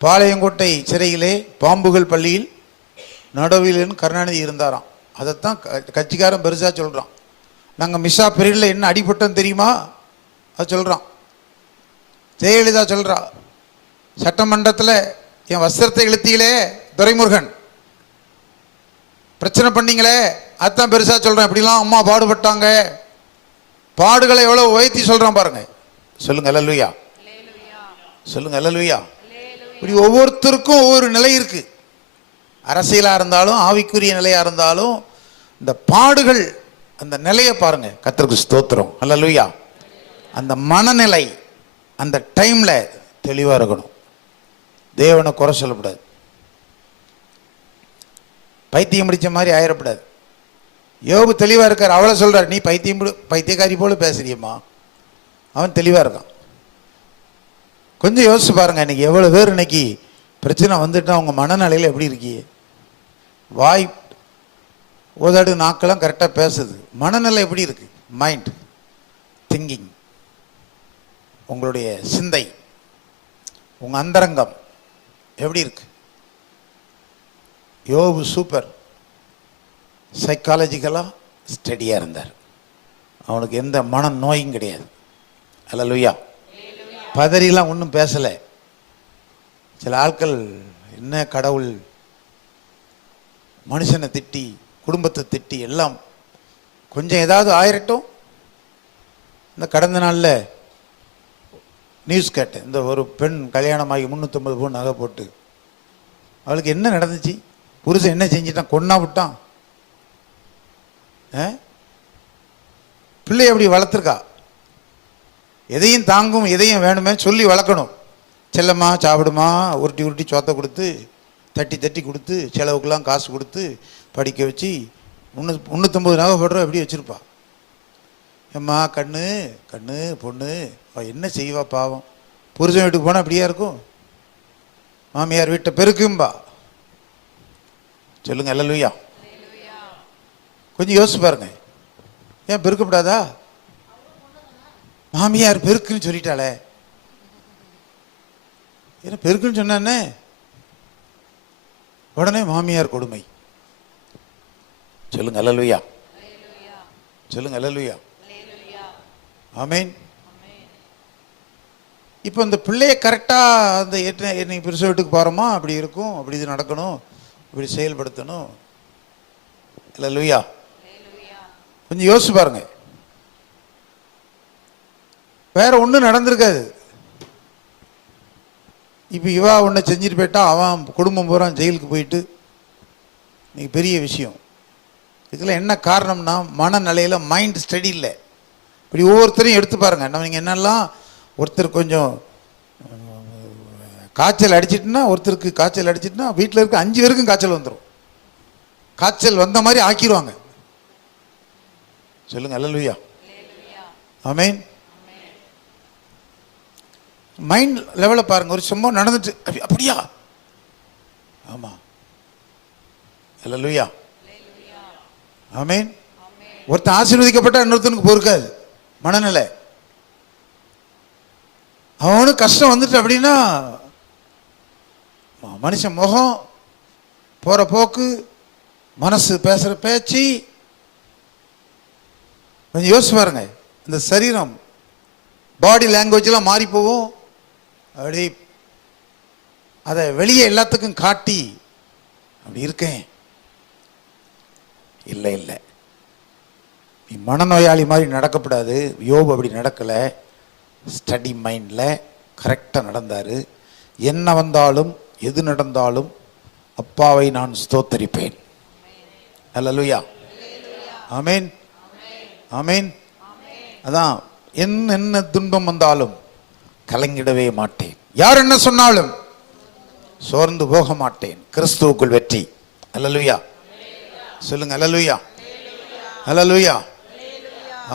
பாளையங்கோட்டை சிறையிலே பாம்புகள் பள்ளியில் நடுவில் கருணாநிதி இருந்தாராம். அதைத்தான் கட்சிக்காரன் பெருசா சொல்றான். நாங்கள் மிஷா பீரியடில் என்ன அடிபட்டோம் தெரியுமா? அது சொல்கிறான். ஜெயலலிதா சொல்கிறா, சட்டமன்றத்தில் என் வஸ்திரத்தை இழுத்தியிலே துரைமுருகன் பிரச்சனை பண்ணீங்களே, அதுதான் பெருசாக சொல்கிறேன். இப்படிலாம் அம்மா பாடுபட்டாங்க. பாடுகளை எவ்வளோ உயர்த்தி சொல்கிறான் பாருங்க. சொல்லுங்க அல்லேலூயா. சொல்லுங்க அல்லேலூயா. இப்படி ஒவ்வொருத்தருக்கும் ஒவ்வொரு நிலை இருக்கு. அரசியலாக இருந்தாலும் ஆவிக்குரிய நிலையாக இருந்தாலும் இந்த பாடுகள், அந்த நிலையை பாருங்க. கர்த்தருக்கு ஸ்தோத்திரம். அல்லேலூயா. அந்த மனநிலை அந்த டைம்ல தெளிவா இருக்கணும். தேவனை குறை சொல்லக்கூடாது. பைத்தியம் பிடிச்ச மாதிரி ஆயிடக்கூடாது. யோபு தெளிவா இருக்கார். அவளை சொல்றாரு, நீ பைத்தியக்காரி போல பேசுறியம்மா. அவன் தெளிவா இருக்கான். கொஞ்சம் யோசிச்சு பாருங்க. இன்னைக்கு எவ்வளவு பேர் இன்னைக்கு பிரச்சனை வந்துட்டா அவங்க மனநிலையில எப்படி இருக்கீங்க? வாய் உதடு நாக்கெல்லாம் கரெக்டாக பேசுது. மனநிலை எப்படி இருக்கு? மைண்ட் திங்கிங், உங்களுடைய சிந்தை, உங்க அந்தரங்கம் எப்படி இருக்கு? யோபு சூப்பர். சைக்காலஜிக்கலாக ஸ்டடியாக இருந்தார். அவனுக்கு எந்த மன நோயும் கிடையாது. அல்லேலூயா. பதறிலாம் ஒன்றும் பேசலை. சில ஆட்கள் என்ன கடவுள் மனுஷனை திட்டி குடும்பத்தை திட்டி எல்லாம் கொஞ்சம் ஏதாவது ஆயிரட்டும். இந்த கடந்த நாளில் நியூஸ் கேட்டேன். இந்த ஒரு பெண் கல்யாணமாகி 350 பவுன் நகை போட்டு, அவளுக்கு என்ன நடந்துச்சு? புருஷன் என்ன செஞ்சிட்டான்? கொன்னா விட்டான். பிள்ளை அப்படி வளர்த்துருக்கா. எதையும் தாங்கும், எதையும் வேணுமே சொல்லி வளர்க்கணும். செல்லம்மா சாப்பிடுமா, உருட்டி உருட்டி சோத்தை கொடுத்து, தட்டி தட்டி கொடுத்து, செலவுக்கெல்லாம் காசு கொடுத்து படிக்க வச்சு 350 நகை போடுற எப்படி வச்சுருப்பா. எம்மா கண்ணு கண்ணு பொண்ணு, அவள் என்ன செய்வா பாவம். புருஷன் வீட்டுக்கு போனால் அப்படியா இருக்கும்? மாமியார் வீட்டை பெருக்கும்பா. சொல்லுங்க அல்லேலூயா. கொஞ்சம் யோசிச்சு பாருங்க, ஏன் பெருக்கப்படாதா? மாமியார் பெருக்குன்னு சொல்லிட்டாளே, ஏன்னா பெருக்குன்னு சொன்னானே உடனே மாமியார் கொடுமை. சொல்லுங்க அல்லேலூயா. சொல்லுங்க அல்லேலூயா. ஆமேன். இப்போ இந்த பிள்ளைய கரெக்டாக அந்த இன்னைக்கு பெருசு வீட்டுக்கு போகிறோமா, அப்படி இருக்கும், அப்படி இது நடக்கணும், இப்படி செயல்படுத்தணும். அல்லேலூயா. கொஞ்சம் யோசிச்சு பாருங்க. வேற ஒன்றும் நடந்திருக்காது. இப்போ இவா ஒன்று செஞ்சுட்டு போயிட்டா, அவன் குடும்பம் பூரா ஜெயிலுக்கு போயிட்டு, இன்னைக்கு பெரிய விஷயம். இதுக்கெல்லாம் என்ன காரணம்னா, மனநிலையில் மைண்ட் ஸ்டடி இல்லை. இப்படி ஒவ்வொருத்தரையும் எடுத்து பாருங்க. நம்ம நீங்கள் என்னெல்லாம், ஒருத்தர் கொஞ்சம் காய்ச்சல் அடிச்சிட்டுனா, ஒருத்தருக்கு காய்ச்சல் அடிச்சிட்டுனா வீட்டில் இருக்க 5 பேருக்கும் காய்ச்சல் வந்துடும். காய்ச்சல் வந்த மாதிரி ஆக்கிடுவாங்க. சொல்லுங்க அல்லேலூயா. ஆமேன். மைண்ட் லெவலை பாருங்க. ஒரு சம்பவம் நடந்துட்டு, அப்படியா? ஆமா. அல்லேலூயா. ஆமேன். ஒருத்தன் ஆசீர்வதிக்கப்பட்டா இன்னொருத்தனுக்கு பொறுக்காது மனநிலை. அவனுக்கு கஷ்டம் வந்துட்டு அப்படின்னா, மனுஷன் முகம், போற போக்கு, மனசு பேசுற பேச்சு, கொஞ்சம் யோசிச்சு பாருங்க. இந்த சரீரம், பாடி லாங்குவேஜ்லாம் மாறி போகும். அப்படி அதை வெளியே எல்லாத்துக்கும் காட்டி அப்படி இருக்கேன். இல்லை இல்லை, நீ மனநோயாளி மாதிரி நடக்கப்படாது. யோபு அப்படி நடக்கலை. ஸ்டடி மைண்டில் கரெக்டாக நடந்தார். என்ன வந்தாலும் எது நடந்தாலும் அப்பாவை நான் ஸ்தோத்தரிப்பேன். அல்லேலூயா. ஆமேன். ஆமேன். அதான், என்ன துன்பம் வந்தாலும் கலங்கிடவே மாட்டேன். யார் என்ன சொன்னாலும் சோர்ந்து போக மாட்டேன். கிறிஸ்துவுக்குள் வெற்றி. அல்லேலூயா. சொல்லுங்க அல்லேலூயா. அல்லேலூயா.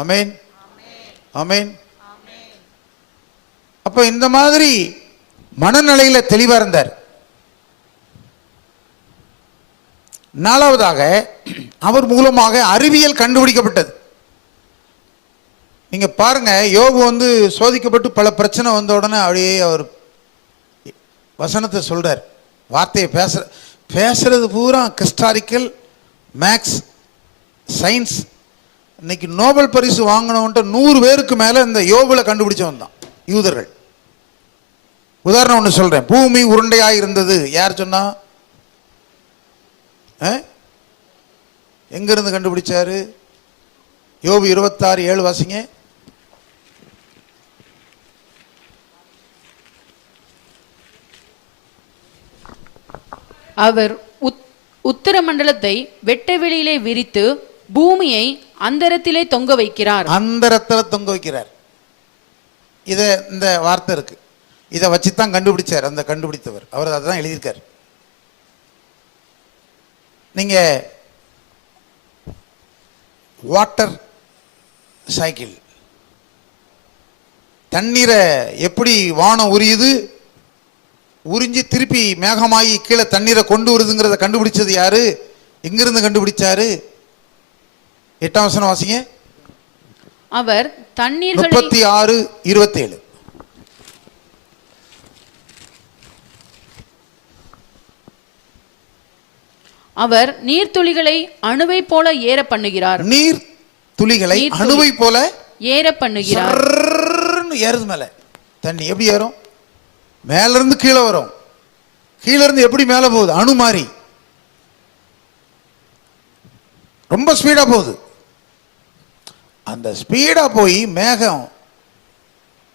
ஆமேன். ஆமேன். அப்போ இந்த மாதிரி மனநிலையில தெளிவா இருந்தார். 4வதாக, அவர் மூலமாக அறிவியல் கண்டுபிடிக்கப்பட்டது. நீங்க பாருங்க, யோபு சோதிக்கப்பட்டு பல பிரச்சனை வந்த உடனே அப்படியே அவர் வசனத்தை சொல்றார். வார்த்தையை பேசுறது பூரா ஹிஸ்டாரிக்கல், மேக்ஸ், சயின்ஸ். இன்னைக்கு நோபல் பரிசு வாங்கினவன்ட்டு 100 பேருக்கு மேல இந்த யோபுல கண்டுபிடிச்சவன் தான் யூதர்கள். உதாரணம் ஒன்று சொல்றேன். பூமி உருண்டையாக இருந்தது. யார் சொன்னா? எங்க இருந்து கண்டுபிடிச்சாரு? யோபு 26:7 வாசிங்க. அவர் உத்தர மண்டலத்தை வெட்ட வெளியிலே விரித்து பூமியை அந்தரத்திலே தொங்க வைக்கிறார். அந்தரத்தில் தொங்க வைக்கிறார். இந்த வார்த்தை இருக்கு. இதை வச்சுதான் கண்டுபிடிச்சார். அந்த கண்டுபிடித்தவர் அவர் அதான் எழுதியிருக்கார். நீங்க வாட்டர் சைக்கிள், தண்ணீரை எப்படி வானம் உரியுது, உறிஞ்சி திருப்பி மேகமாகி கீழே தண்ணீரை கொண்டு வருதுங்கிறத கண்டுபிடிச்சது யாரு? எங்கிருந்து கண்டுபிடிச்சாரு? 8ஆம் வசனம் வாசிங்க. அவர் தண்ணீர்களை 36:27. அவர் நீர்த்துளிகளை அணுவை போல ஏற பண்ணுகிறார். நீர் துளிகளை அணுவை போல ஏற பண்ணுகிறார். ஏறுது மேல. தண்ணி எப்படி ஏறும்? மேல இருந்து கீழே வரும். கீழே இருந்து எப்படி மேல போகுது? அணு மாதிரி ரொம்ப ஸ்பீடா போகுது. அந்த ஸ்பீடா போய் மேகம்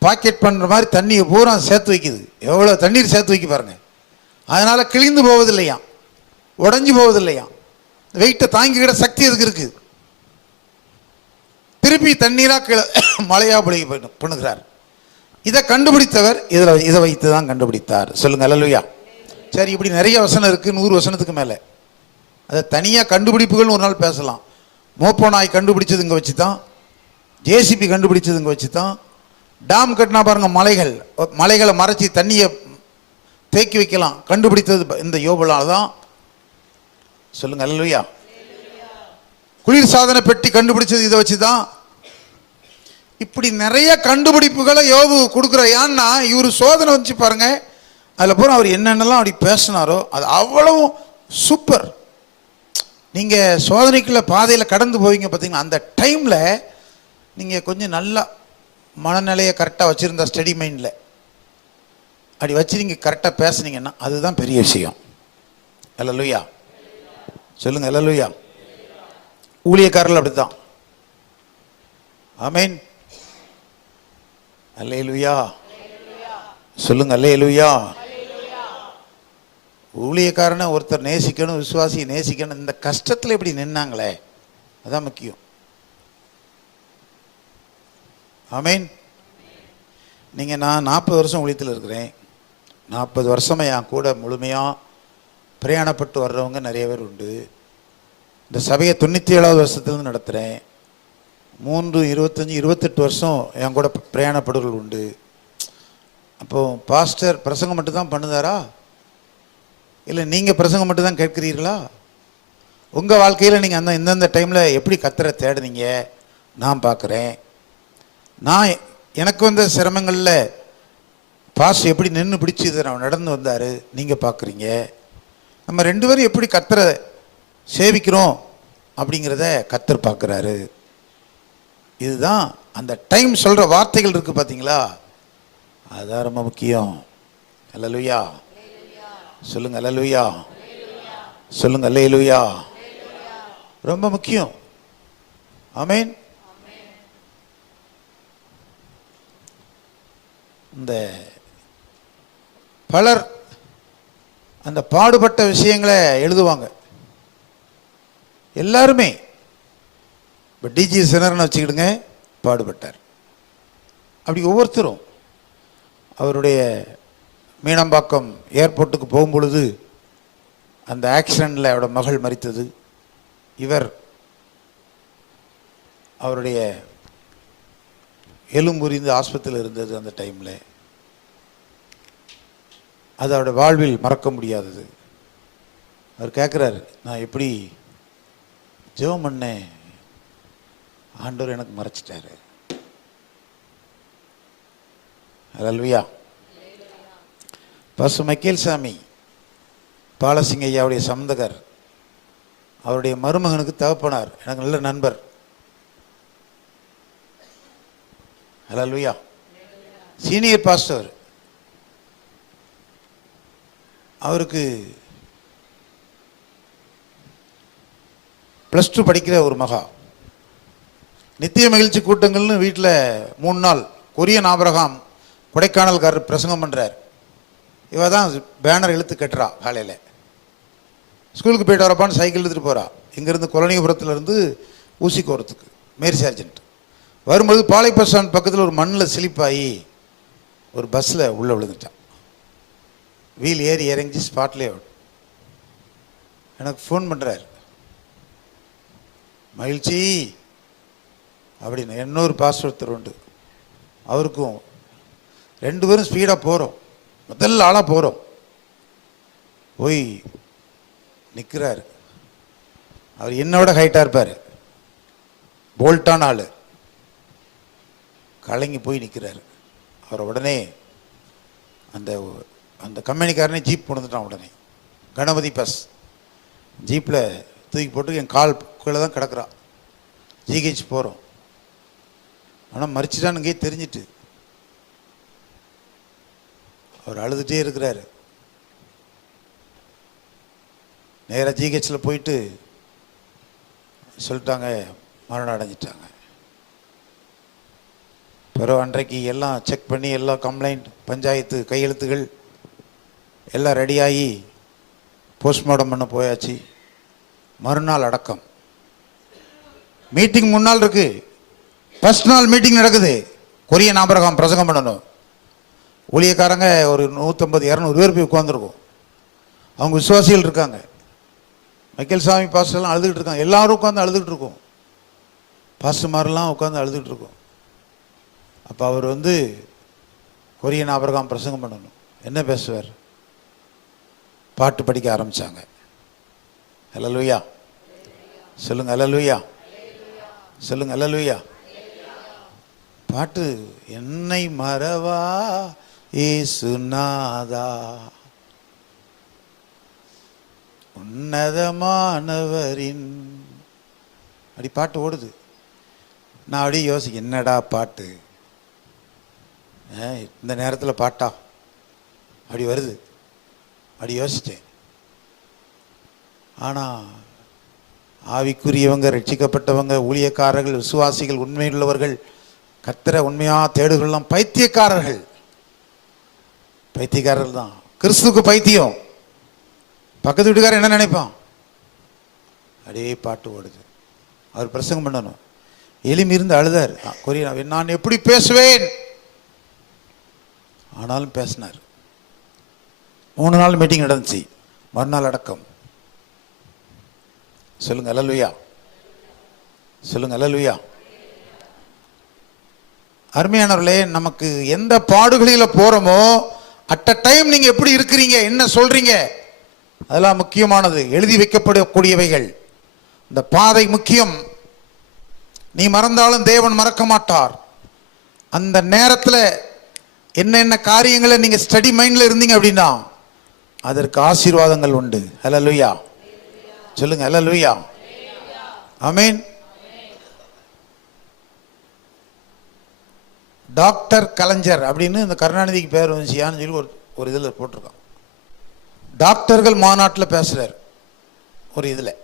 பாக்கெட் பண்ணுற மாதிரி தண்ணியை பூரா சேர்த்து வைக்குது. எவ்வளோ தண்ணீர் சேர்த்து வைக்க பாருங்க. அதனால் கிழிந்து போவதில்லையா, உடஞ்சி போவதில்லையா. வெயிட்டை தாங்கிக்கிற சக்தி அதுக்கு இருக்குது. திருப்பி தண்ணீராக கீழே மழையாக பொழிய பண்ணுகிறார். இதை கண்டுபிடித்தவர் இதை வைத்து தான் கண்டுபிடித்தார். சொல்லுங்க அல்லேலூயா. சரி, இப்படி நிறைய வசனம் இருக்குது, 100 வசனத்துக்கு மேலே. அதை தனியாக கண்டுபிடிப்புகள்னு ஒரு நாள் பேசலாம். மோப்போ நாய் கண்டுபிடிச்சது இங்கே வச்சு தான், ஜேசிபி கண்டுபிடிச்சது இங்கே வச்சு தான், டேம் கட்டினா பாருங்கள், மலைகளை மறைச்சி தண்ணியை தேக்கி வைக்கலாம், கண்டுபிடித்தது இந்த யோபுலால் தான். சொல்லுங்க அல்லேலூயா. குளிர் சாதன பெட்டி கண்டுபிடிச்சது இதை வச்சு தான். இப்படி நிறைய கண்டுபிடிப்புகளை யோபு கொடுக்குற. ஏன்னா இவர் சோதனை வச்சு பாருங்க, அதில் பூரா அவர் என்னென்னலாம் அப்படி பேசினாரோ அது அவ்வளவு சூப்பர். நீங்கள் சோதனைக்குள்ள பாதையில் கடந்து போவீங்க பார்த்தீங்கன்னா, அந்த டைமில் நீங்கள் கொஞ்சம் நல்லா மனநிலையை கரெக்டாக வச்சுருந்தா, ஸ்டடி மைண்டில் அப்படி வச்சு நீங்கள் கரெக்டாக பேசுனீங்கன்னா அதுதான் பெரிய விஷயம். அல்லேலூயா. சொல்லுங்க அல்லேலூயா. ஊழியக்காரர்கள் அப்படித்தான். ஆமென். அல்லேலூயா. சொல்லுங்க அல்லேலூயா. ஊழியக்காரனை ஒருத்தர் நேசிக்கணும், விசுவாசியை நேசிக்கணும். இந்த கஷ்டத்தில் இப்படி நின்னாங்களே, அதான் முக்கியம். ஆமென். நீங்கள் நான் 40 வருஷம் ஊழியத்தில் இருக்கிறேன். 40 வருஷமாக என் கூட முழுமையாக பிரயாணப்பட்டு வர்றவங்க நிறைய பேர் உண்டு. இந்த சபையை 97வது வருஷத்துலேருந்து நடத்துகிறேன். 3, 25, 28 வருஷம் என் கூட பிரயாணப்படுகள் உண்டு. அப்போது பாஸ்டர் பிரசங்கம் மட்டும்தான் பண்ணுதாரா, இல்லை நீங்கள் பிரசங்கம் மட்டும்தான் கேட்குறீர்களா? உங்கள் வாழ்க்கையில் நீங்கள் அந்த இந்தந்த டைமில் எப்படி கர்த்தரை தேடுனீங்க நான் பார்க்குறேன். எனக்கு வந்த சிரமங்களில் பாஸ்டர் எப்படி நின்று பிடிச்சி இதை நடந்து வந்தார் நீங்கள் பார்க்குறீங்க. நம்ம 2 பேரும் எப்படி கர்த்தரை சேவிக்கிறோம் அப்படிங்கிறத கர்த்தர் பார்க்குறாரு. இதுதான் அந்த டைம் சொல்கிற வார்த்தைகள் இருக்குது பார்த்தீங்களா, அதுதான் ரொம்ப முக்கியம். அல்லேலூயா. சொல்லுங்க அல்லேலூயா. சொல்லுங்க அல்லேலூயா. ரொம்ப முக்கியம். ஆமென். இந்த பலர் அந்த பாடுபட்ட விஷயங்களை எழுதுவாங்க எல்லாருமே. இப்போ டிஜி சினர்னு வச்சுக்கிடுங்க, பாடுபட்டார். அப்படி ஒவ்வொருத்தரும் அவருடைய மீனம்பாக்கம் ஏர்போர்ட்டுக்கு போகும்பொழுது அந்த ஆக்சிடெண்ட்டில் அவரோட மகள் மரித்தது. இவர் அவருடைய எலும்புரிந்து ஆஸ்பத்திரியில் இருந்தது. அந்த டைமில் அது அவருடைய வாழ்வில் மறக்க முடியாதது. அவர் கேட்குறாரு, நான் எப்படி ஜெபம் பண்ணேன், ஆண்டவர் எனக்கு மறைச்சிட்டாரு. அல்லேலூயா. பாஸ்டர் மைக்கேல் சாமி பாலசிங்க ஐயாவுடைய சந்தகர், அவருடைய மருமகனுக்கு தகப்பனார், எனக்கு நல்ல நண்பர். அல்லேலூயா. சீனியர் பாஸ்டர், அவருக்கு +2 படிக்கிற ஒரு மகா. நித்திய மகிழ்ச்சி கூட்டங்கள்னு வீட்டில் 3 நாள் கொரியன் ஆபிரகாம் கொடைக்கானல்காரர் பிரசங்கம் பண்ணுறார். இவ தான் பேனர் இழுத்து கட்டுறா. காலையில் ஸ்கூலுக்கு போய்ட்டு வரப்பான்னு சைக்கிள் எடுத்துகிட்டு போகிறா. இங்கேருந்து கொலனிபுரத்துலேருந்து ஊசிக்கோரத்துக்கு மேரி சார்ஜென்ட் வரும்பொழுது பாலை பஸ் ஸ்டாண்ட் பக்கத்தில் ஒரு மண்ணில் சிலிப்பாகி ஒரு பஸ்ஸில் உள்ளே விழுந்துட்டான். வீல் ஏறி இறங்கி ஸ்பாட்லேயே எனக்கு ஃபோன் பண்ணுறார், மகிழ்ச்சி அப்படின்னு. இன்னொரு பாஸ்டர் ஒருத்தர் உண்டு, அவருக்கும் 2 பேரும் ஸ்பீடாக போகிறோம், முதல்ல ஆளாக போகிறோம். போய் நிற்கிறார். அவர் என்னோட ஹைட்டாக இருப்பார், போல்ட்டான ஆள். கலங்கி போய் நிற்கிறார். அவரை உடனே அந்த அந்த கம்பெனிக்காரனே ஜீப் கொண்டுட்டான். உடனே கணபதி பஸ் ஜீப்பில் தூக்கி போட்டு என் கால் கீழே தான் கிடக்குறா. ஜிஹெச் போகிறோம். ஆனால் மறிச்சிட்டானுங்கே தெரிஞ்சிட்டு அவர் அழுதுகிட்டே இருக்கிறாரு. நேராக ஜிஹெச்சில் போயிட்டு சொல்லிட்டாங்க, மரணம் அடைஞ்சிட்டாங்க. பிறகு அன்றைக்கு எல்லாம் செக் பண்ணி எல்லா கம்ப்ளைண்ட், பஞ்சாயத்து கையெழுத்துகள் எல்லாம் ரெடியாகி போஸ்ட்மார்ட்டம் பண்ண போயாச்சு. மறுநாள் அடக்கம். மீட்டிங் முன்னாள் இருக்கு. ஃபர்ஸ்ட் நாள் மீட்டிங் நடக்குது. கொரியன் ஆபிரகாம் பிரசங்கம் பண்ணணும். ஊழியக்காரங்க ஒரு 150-200 பேர் போய் உட்காந்துருக்கும். அவங்க விசுவாசிகள் இருக்காங்க. மைக்கேல் சாமி பாஸ்டர்லாம் அழுதுகிட்டு இருக்காங்க. எல்லாரும் உட்காந்து அழுதுகிட்டு இருக்கோம். பாஸ்டர்மாரெல்லாம் உட்காந்து அழுதுகிட்டு இருக்கோம். அப்போ அவர் கொரியன் ஆபிரகாம் பிரசங்கம் பண்ணணும். என்ன பேசுவார்? பாட்டு படிக்க ஆரம்பித்தாங்க. அல்லேலூயா சொல்லுங்க, அல்லேலூயா சொல்லுங்க, அல்லேலூயா. பாட்டு, என்னை மறவா இயேசுநாதா உன்னதமானவரின், அப்படி பாட்டு ஓடுது. நான் அப்படியே யோசிக்க, என்னடா பாட்டு இந்த நேரத்தில் பாட்டா அப்படி வருது. அப்படி யோசித்தேன். ஆனால் ஆவிக்குரியவங்க, ரட்சிக்கப்பட்டவங்க, ஊழியக்காரர்கள், விசுவாசிகள், உண்மையுள்ளவர்கள், கர்த்தரை உண்மையாக தேடுகள்லாம் பைத்தியக்காரர்கள். பைத்தியக்காரர்கள் தான். கிறிஸ்துவுக்கு பைத்தியம். பக்கத்து வீட்டுக்காரர் என்ன நினைப்பான்? அப்படியே பாட்டு ஓடுது. அவர் பிரசங்கம் பண்ணணும். எளிமை இருந்து அழுதார். கொரியன், நான் எப்படி பேசுவேன்? ஆனாலும் பேசினார். 3 நாள் மீட்டிங் நடந்துச்சு. மறுநாள் அடக்கம். சொல்லுங்க, அல்லேலூயா சொல்லுங்க, அல்லேலூயா. அருமையானவர்களே, நமக்கு எந்த பாடுகளில் போறோமோ அட் அ டைம் நீங்க எப்படி இருக்கிறீங்க, என்ன சொல்றீங்க, அதெல்லாம் முக்கியமானது. எழுதி வைக்கப்படக்கூடியவைகள். இந்த பாதை முக்கியம். நீ மறந்தாலும் தேவன் மறக்க மாட்டார். அந்த நேரத்தில் என்னென்ன காரியங்களை நீங்க ஸ்டடி மைண்ட்ல இருந்தீங்க அப்படின்னா அதற்கு ஆசீர்வாதங்கள் உண்டு. அல்லேலூயா சொல்லுங்க, அல்லேலூயா ஆமென். டாக்டர் கலைஞர் அப்படின்னு இந்த கருணாநிதிக்கு பேர் வந்துச்சியான்னு சொல்லி ஒரு இதில் போட்டிருக்கான். டாக்டர்கள் மாநாட்டில் பேசுகிறார். ஒரு இதில்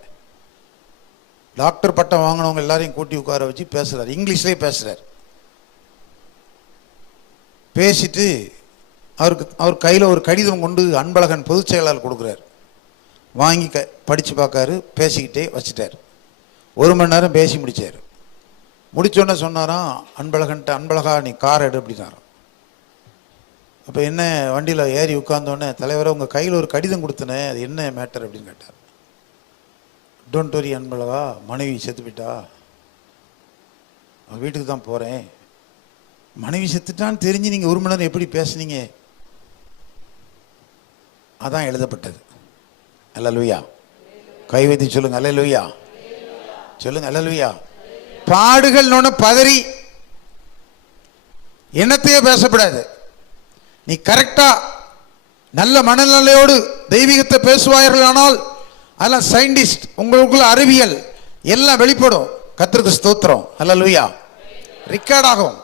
டாக்டர் பட்டம் வாங்கினவங்க எல்லாரையும் கூட்டி உட்கார வச்சு பேசுகிறார். இங்கிலீஷ்லேயே பேசுகிறார். பேசிட்டு அவர் கையில் ஒரு கடிதம் கொண்டு அன்பழகன் பொதுச் செயலாளர் கொடுக்குறார். வாங்கி படித்து பார்க்காரு. பேசிக்கிட்டே வச்சுட்டார். 1 மணி நேரம் பேசி முடித்தார். முடித்தோடனே சொன்னாராம் அன்பழகன்ட்ட, அன்பழகா நீ கார் எடு அப்படின்னாராம். அப்போ என்ன, வண்டியில் ஏறி உட்கார்ந்தோடனே, தலைவரை உங்கள் கையில் ஒரு கடிதம் கொடுத்தனே, அது என்ன மேட்டர் அப்படின்னு கேட்டார். டோன்ட் வரி அன்பழகா, மனைவி செத்து போயிட்டா, அவன் வீட்டுக்கு தான் போகிறேன். மனைவி செத்துட்டான்னு தெரிஞ்சு நீங்கள் 1 மணி நேரம் எப்படி பேசுனீங்க? அதான் எழுதப்பட்டது. அல்லேலூயா கை வைத்து சொல்லுங்க, அல்லேலூயா சொல்லுங்க, அல்லேலூயா. பாடுகள் பதறி என்னத்தையே பேசப்படாது. நீ கரெக்டா நல்ல மனநிலையோடு தெய்வீகத்தை பேசுவார்கள். ஆனால் அதெல்லாம் சயின்டிஸ்ட், உங்களுக்குள்ள அறிவியல் எல்லாம் வெளிப்படும். கர்த்தருக்கு ஸ்தோத்திரம். அல்லேலூயா. ரெக்கார்ட் ஆகும்,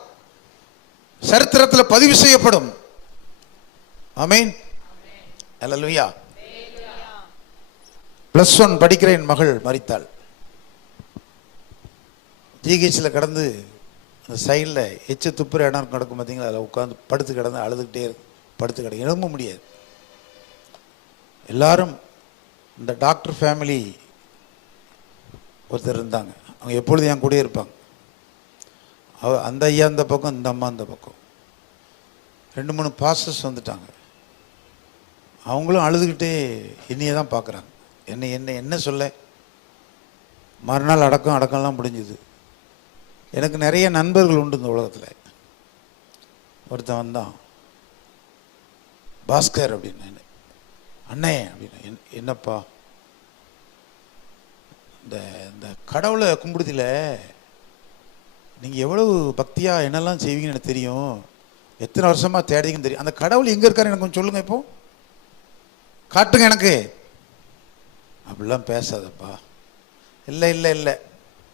சரித்திரத்தில் பதிவு செய்யப்படும். ஆமென். அல்லேலூயா. +1 படிக்கிற என் மகள் மரித்தாள். ஜிஹெச்சில் கடந்து அந்த சைடில் எச்ச துப்புற இடம் கிடக்கும் பார்த்தீங்களா, அதில் உட்காந்து படுத்து கிடந்து அழுதுகிட்டே இருக்கு. படுத்து கிடக்கு, எழும்ப முடியாது. எல்லாரும் இந்த டாக்டர் ஃபேமிலி ஒருத்தர் இருந்தாங்க. அவங்க எப்பொழுதும் என் கூடயே இருப்பாங்க. அந்த ஐயா இந்த பக்கம், இந்த அம்மா இந்த பக்கம். 2-3 பாஸ்டர்ஸ் வந்துட்டாங்க. அவங்களும் அழுதுகிட்டே என்னையே தான் பார்க்குறாங்க. என்ன சொல்ல. மறுநாள் அடக்கம்லாம் முடிஞ்சுது. எனக்கு நிறைய நண்பர்கள் உண்டு இந்த உலகத்தில். ஒருத்தன் வந்தான், பாஸ்கர் அப்படின்னு. அண்ணே அப்படின்னு. என்னப்பா, இந்த கடவுளை கும்பிடுதில்ல, நீங்கள் எவ்வளவு பக்தியாக என்னெல்லாம் செய்வீங்கன்னு எனக்கு தெரியும். எத்தனை வருஷமாக தேடிங்கன்னு தெரியும். அந்த கடவுள் எங்கே இருக்காரு எனக்கு கொஞ்சம் சொல்லுங்கள், இப்போ காட்டுங்க எனக்கு. அப்படிலாம் பேசாதப்பா. இல்லை இல்லை இல்லை,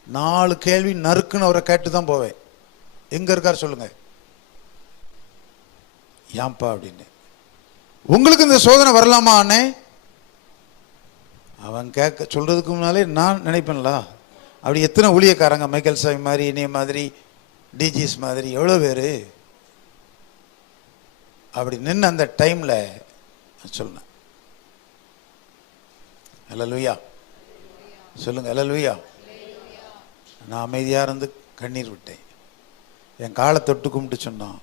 4 கேள்வி நறுக்குன்னு அவரை கேட்டு தான் போவேன். எங்கே இருக்கார் சொல்லுங்க. ஏன்பா அப்படின்னு. உங்களுக்கு இந்த சோதனை வரலாமா அண்ணே? அவன் கேட்க சொல்றதுக்கு முன்னாலே நான் நினைப்பேன்ல, அப்படி எத்தனை ஊழியக்காரங்க மைக்கேல் சாமி மாதிரி, இனிய மாதிரி, டிஜிஸ் மாதிரி எவ்வளோ பேர் அப்படி நின்று அந்த டைமில் சொன்னேன். அல்லேலூயா சொல்லுங்க, அல்லேலூயா. நான் அமைதியாக இருந்து கண்ணீர் விட்டேன். என் காலை தொட்டு கும்பிட்டு சொன்னான்,